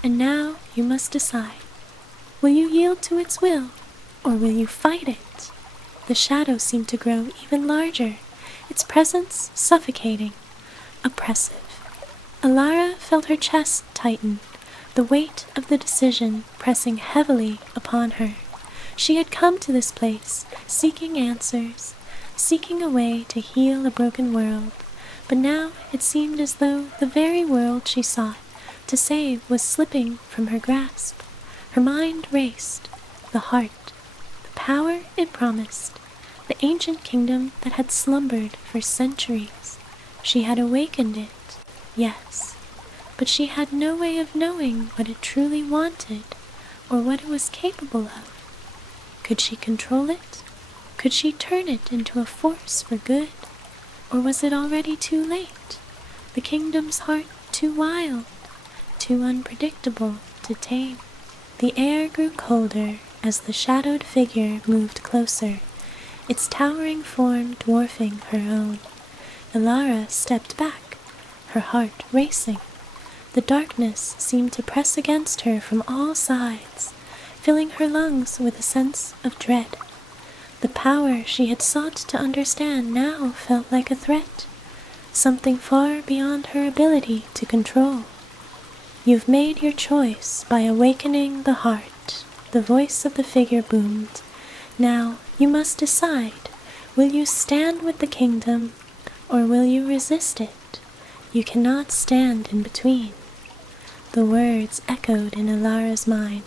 and now you must decide. Will you yield to its will, or will you fight it?" The shadow seemed to grow even larger, its presence suffocating, oppressive. Alara felt her chest tighten, the weight of the decision pressing heavily upon her. She had come to this place, seeking answers, seeking a way to heal a broken world, but now it seemed as though the very world she sought to save was slipping from her grasp. Her mind raced, the heart, the power it promised, the ancient kingdom that had slumbered for centuries. She had awakened it, yes, but she had no way of knowing what it truly wanted or what it was capable of. Could she control it? Could she turn it into a force for good? Or was it already too late? The kingdom's heart too wild, too unpredictable to tame. The air grew colder as the shadowed figure moved closer, its towering form dwarfing her own. Alara stepped back, her heart racing. The darkness seemed to press against her from all sides, filling her lungs with a sense of dread. The power she had sought to understand now felt like a threat, something far beyond her ability to control. "You've made your choice by awakening the heart," the voice of the figure boomed. "Now you must decide. Will you stand with the kingdom, or will you resist it? You cannot stand in between." The words echoed in Alara's mind,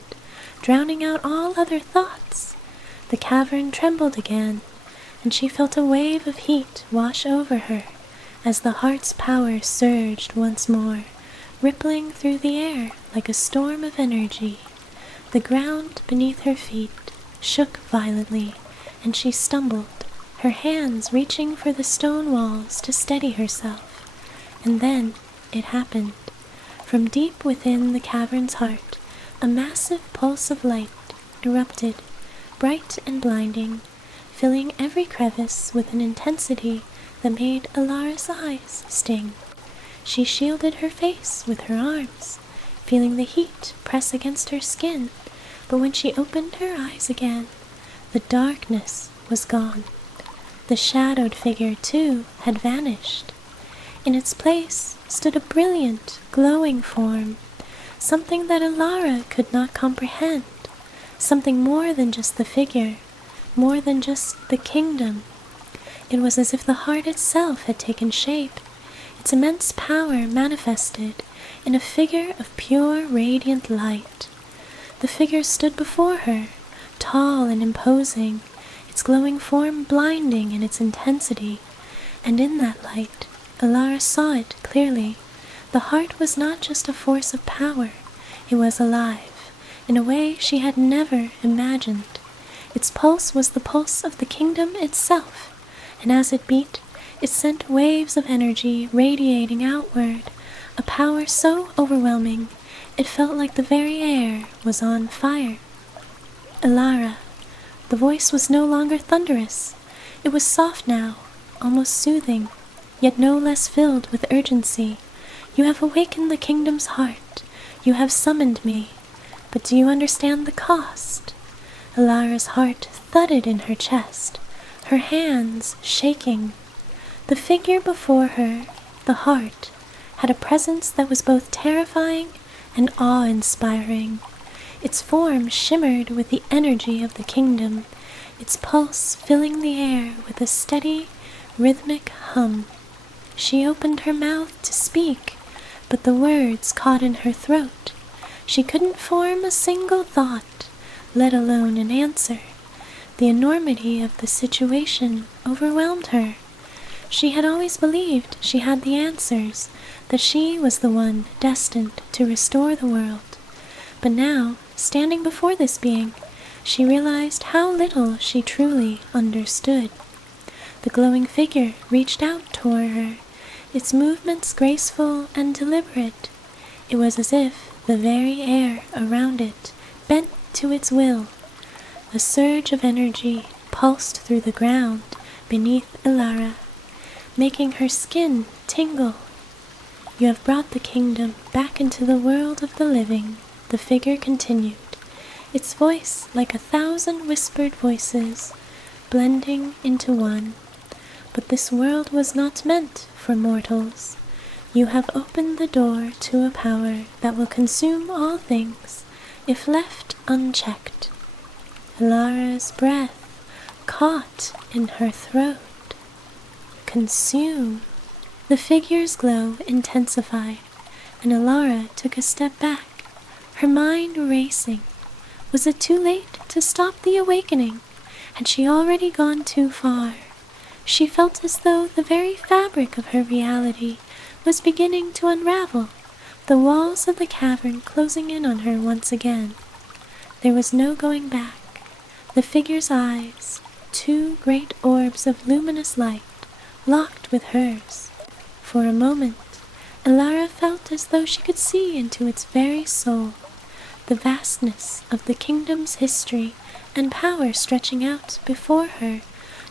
drowning out all other thoughts. The cavern trembled again, and she felt a wave of heat wash over her as the heart's power surged once more, rippling through the air like a storm of energy. The ground beneath her feet shook violently, and she stumbled, her hands reaching for the stone walls to steady herself. And then it happened. From deep within the cavern's heart, a massive pulse of light erupted, bright and blinding, filling every crevice with an intensity that made Alara's eyes sting. She shielded her face with her arms, feeling the heat press against her skin, but when she opened her eyes again, the darkness was gone. The shadowed figure, too, had vanished. In its place stood a brilliant, glowing form, something that Alara could not comprehend, something more than just the figure, more than just the kingdom. It was as if the heart itself had taken shape, its immense power manifested in a figure of pure, radiant light. The figure stood before her, tall and imposing, its glowing form blinding in its intensity, and in that light, Alara saw it clearly. The heart was not just a force of power, it was alive, in a way she had never imagined. Its pulse was the pulse of the kingdom itself, and as it beat, it sent waves of energy radiating outward, a power so overwhelming it felt like the very air was on fire. Alara. The voice was no longer thunderous. It was soft now, almost soothing, yet no less filled with urgency. You have awakened the kingdom's heart. You have summoned me. But do you understand the cost? Alara's heart thudded in her chest, her hands shaking. The figure before her, the heart, had a presence that was both terrifying and awe-inspiring. Its form shimmered with the energy of the kingdom, its pulse filling the air with a steady, rhythmic hum. She opened her mouth to speak, but the words caught in her throat. She couldn't form a single thought, let alone an answer. The enormity of the situation overwhelmed her. She had always believed she had the answers, that she was the one destined to restore the world. But now, standing before this being, she realized how little she truly understood. The glowing figure reached out toward her, its movements graceful and deliberate. It was as if the very air around it bent to its will. A surge of energy pulsed through the ground beneath Alara, making her skin tingle. You have brought the kingdom back into the world of the living, the figure continued, its voice like 1,000 whispered voices, blending into one. But this world was not meant for mortals. You have opened the door to a power that will consume all things, if left unchecked. Alara's breath caught in her throat. Consume. The figure's glow intensified, and Alara took a step back, her mind racing. Was it too late to stop the awakening? Had she already gone too far? She felt as though the very fabric of her reality was beginning to unravel, the walls of the cavern closing in on her once again. There was no going back. The figure's eyes, two great orbs of luminous light, locked with hers. For a moment, Alara felt as though she could see into its very soul, the vastness of the kingdom's history and power stretching out before her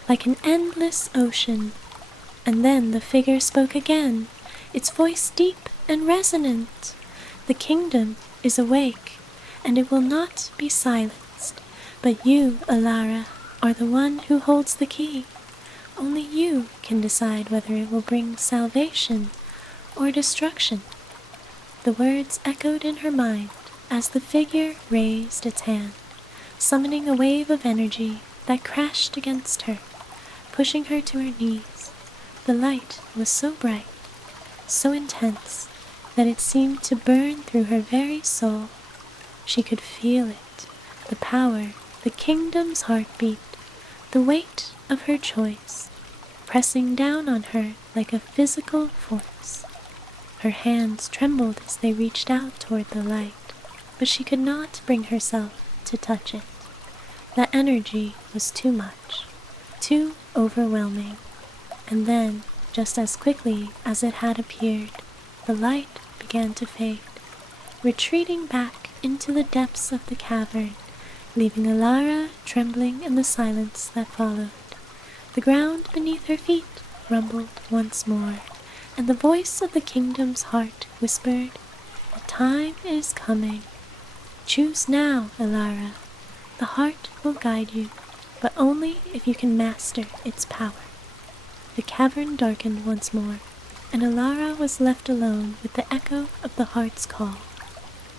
like an endless ocean. And then the figure spoke again, its voice deep and resonant. The kingdom is awake, and it will not be silenced. But you, Alara, are the one who holds the key. Only you can decide whether it will bring salvation or destruction. The words echoed in her mind as the figure raised its hand, summoning a wave of energy that crashed against her, pushing her to her knees. The light was so bright, so intense, that it seemed to burn through her very soul. She could feel it, the power, the kingdom's heartbeat, the weight of her choice, pressing down on her like a physical force. Her hands trembled as they reached out toward the light, but she could not bring herself to touch it. The energy was too much, too overwhelming. And then, just as quickly as it had appeared, the light began to fade, retreating back into the depths of the cavern, leaving Alara trembling in the silence that followed. The ground beneath her feet rumbled once more, and the voice of the kingdom's heart whispered, "The time is coming. Choose now, Alara. The heart will guide you, but only if you can master its power." The cavern darkened once more, and Alara was left alone with the echo of the heart's call.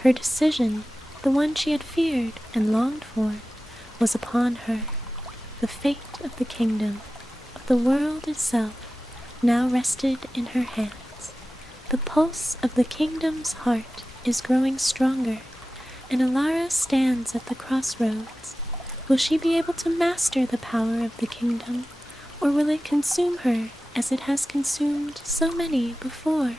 Her decision, the one she had feared and longed for, was upon her. The fate of the kingdom, a The world itself now rested in her hands. The pulse of the kingdom's heart is growing stronger, and Alara stands at the crossroads. Will she be able to master the power of the kingdom, or will it consume her as it has consumed so many before?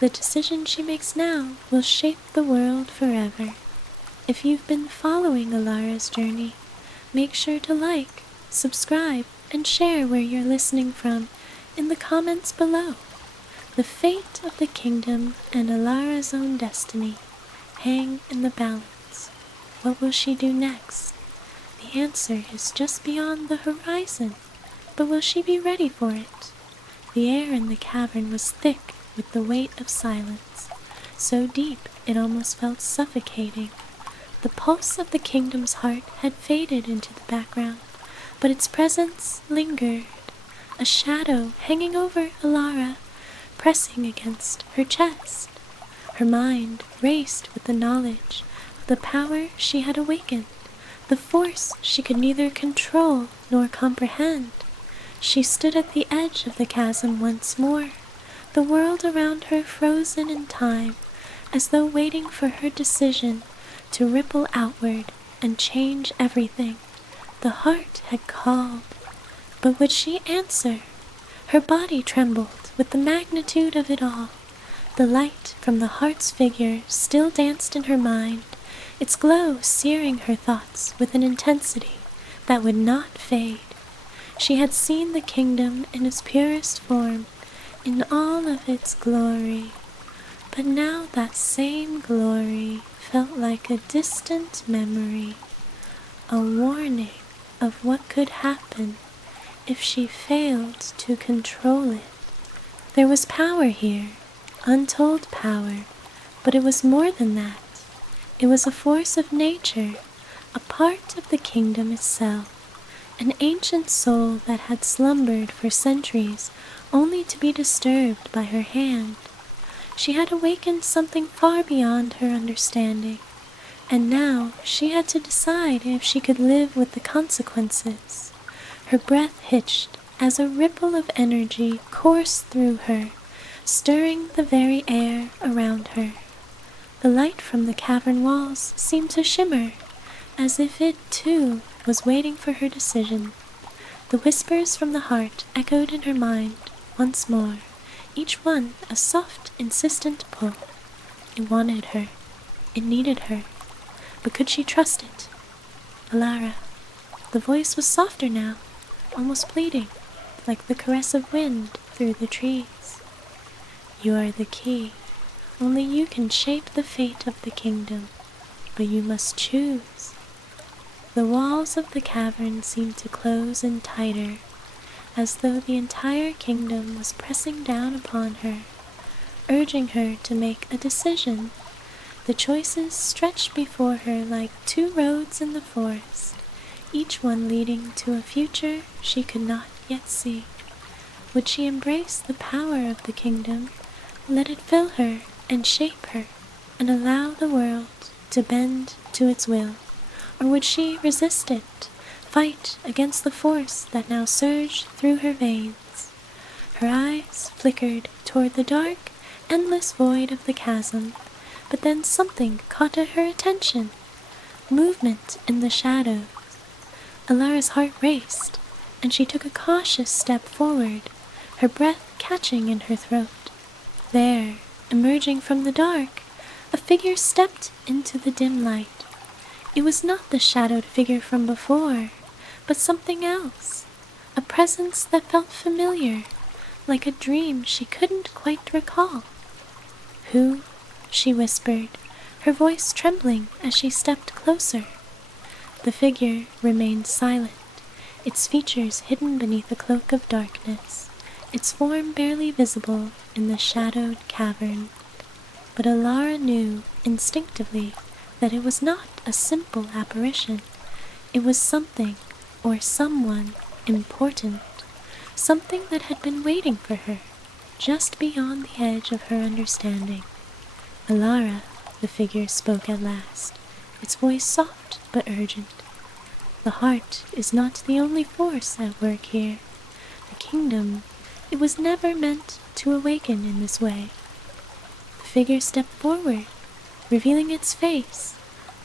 The decision she makes now will shape the world forever. If you've been following Alara's journey, make sure to like, subscribe, and share where you're listening from in the comments below. The fate of the kingdom and Alara's own destiny hang in the balance. What will she do next? The answer is just beyond the horizon, but will she be ready for it? The air in the cavern was thick with the weight of silence, so deep it almost felt suffocating. The pulse of the kingdom's heart had faded into the background, but its presence lingered, a shadow hanging over Alara, pressing against her chest. Her mind raced with the knowledge of the power she had awakened, the force she could neither control nor comprehend. She stood at the edge of the chasm once more, the world around her frozen in time, as though waiting for her decision to ripple outward and change everything. The heart had called, but would she answer? Her body trembled with the magnitude of it all. The light from the heart's figure still danced in her mind, its glow searing her thoughts with an intensity that would not fade. She had seen the kingdom in its purest form, in all of its glory, but now that same glory felt like a distant memory, a warning of what could happen if she failed to control it. There was power here, untold power, but it was more than that. It was a force of nature, a part of the kingdom itself, an ancient soul that had slumbered for centuries only to be disturbed by her hand. She had awakened something far beyond her understanding, and now she had to decide if she could live with the consequences. Her breath hitched as a ripple of energy coursed through her, stirring the very air around her. The light from the cavern walls seemed to shimmer, as if it, too, was waiting for her decision. The whispers from the heart echoed in her mind once more, each one a soft, insistent pull. It wanted her. It needed her. But could she trust it? Alara. The voice was softer now, almost pleading, like the caress of wind through the trees. You are the key. Only you can shape the fate of the kingdom, but you must choose. The walls of the cavern seemed to close in tighter, as though the entire kingdom was pressing down upon her, urging her to make a decision. The choices stretched before her like two roads in the forest, each one leading to a future she could not yet see. Would she embrace the power of the kingdom, let it fill her and shape her, and allow the world to bend to its will? Or would she resist it, fight against the force that now surged through her veins? Her eyes flickered toward the dark, endless void of the chasm, but then something caught at her attention. Movement in the shadows. Alara's heart raced, and she took a cautious step forward, her breath catching in her throat. There, emerging from the dark, a figure stepped into the dim light. It was not the shadowed figure from before, but something else, a presence that felt familiar, like a dream she couldn't quite recall. Who? She whispered, her voice trembling as she stepped closer. The figure remained silent, its features hidden beneath a cloak of darkness, its form barely visible in the shadowed cavern. But Alara knew instinctively that it was not a simple apparition. It was something, or someone, important, something that had been waiting for her, just beyond the edge of her understanding. Alara, the figure spoke at last, its voice soft but urgent. The heart is not the only force at work here. kingdom, it was never meant to awaken in this way. The figure stepped forward, revealing its face,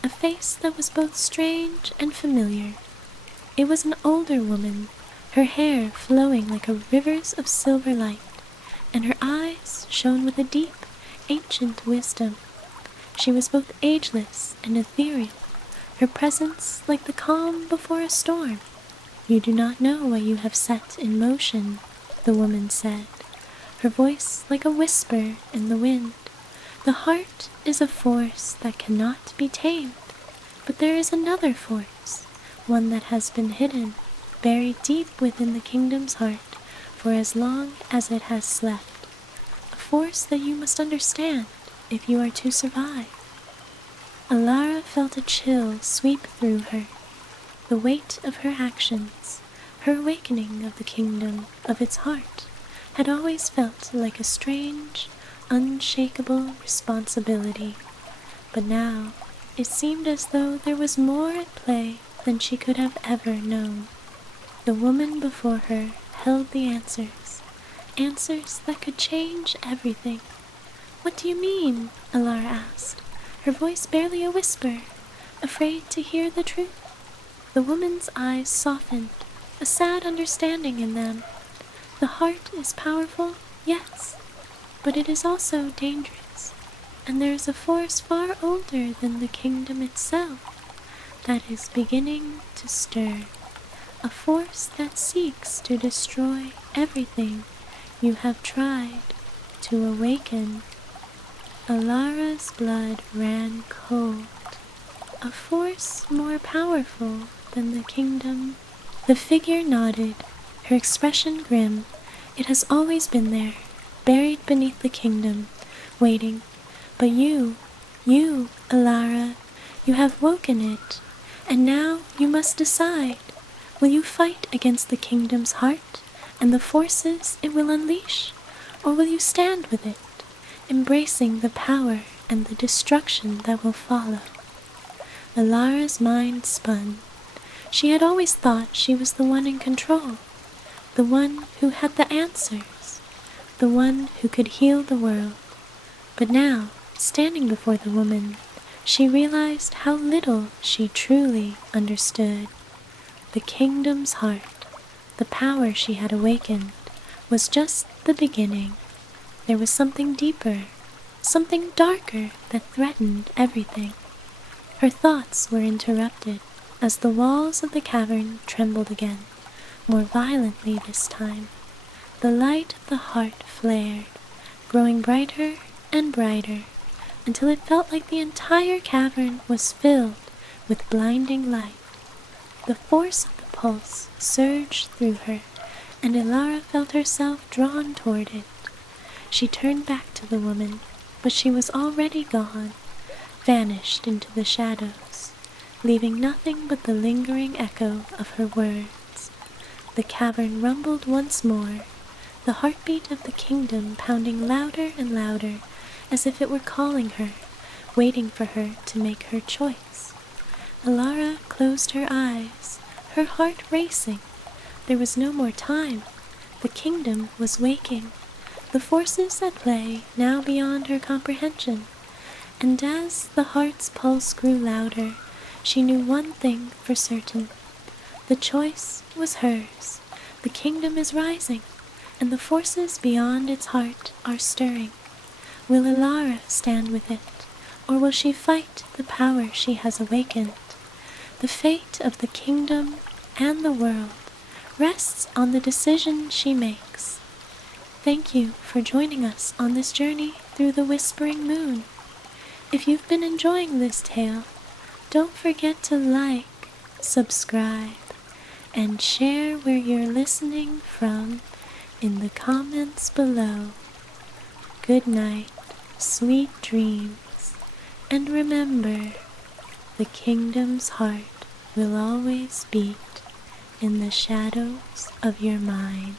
a face that was both strange and familiar. It was an older woman, her hair flowing like a rivers of silver light, and her eyes shone with a deep, ancient wisdom. She was both ageless and ethereal, her presence like the calm before a storm. "You do not know what you have set in motion," the woman said, her voice like a whisper in the wind. "The heart is a force that cannot be tamed, but there is another force, one that has been hidden, buried deep within the kingdom's heart for as long as it has slept, a force that you must understand if you are to survive." Alara felt a chill sweep through her, the weight of her actions, her awakening of the kingdom of its heart, had always felt like a strange, unshakable responsibility, but now it seemed as though there was more at play than she could have ever known. The woman before her held the answers, answers that could change everything. "What do you mean?" Alara asked, her voice barely a whisper, afraid to hear the truth. The woman's eyes softened, a sad understanding in them. "The heart is powerful, yes, but it is also dangerous, and there is a force far older than the kingdom itself that is beginning to stir, a force that seeks to destroy everything you have tried to awaken." Alara's blood ran cold. "A force more powerful than the kingdom?" The figure nodded, her expression grim. "It has always been there, buried beneath the kingdom, waiting. But you, Alara, you have woken it, and now you must decide. Will you fight against the kingdom's heart and the forces it will unleash, or will you stand with it, embracing the power and the destruction that will follow?" Alara's mind spun. She had always thought she was the one in control, the one who had the answers, the one who could heal the world. But now, standing before the woman, she realized how little she truly understood. The kingdom's heart, the power she had awakened, was just the beginning. There was something deeper, something darker that threatened everything. Her thoughts were interrupted as the walls of the cavern trembled again, more violently this time. The light of the heart flared, growing brighter and brighter, until it felt like the entire cavern was filled with blinding light. The force of the pulse surged through her, and Alara felt herself drawn toward it. She turned back to the woman, but she was already gone, vanished into the shadows, leaving nothing but the lingering echo of her words. The cavern rumbled once more, the heartbeat of the kingdom pounding louder and louder, as if it were calling her, waiting for her to make her choice. Alara closed her eyes, her heart racing. There was no more time. The kingdom was waking, the forces at play now beyond her comprehension. And as the heart's pulse grew louder, she knew one thing for certain. The choice was hers. The kingdom is rising, and the forces beyond its heart are stirring. Will Alara stand with it, or will she fight the power she has awakened? The fate of the kingdom and the world rests on the decision she makes. Thank you for joining us on this journey through the Whispering Moon. If you've been enjoying this tale, don't forget to like, subscribe, and share where you're listening from in the comments below. Good night, sweet dreams, and remember, the kingdom's heart will always beat in the shadows of your mind.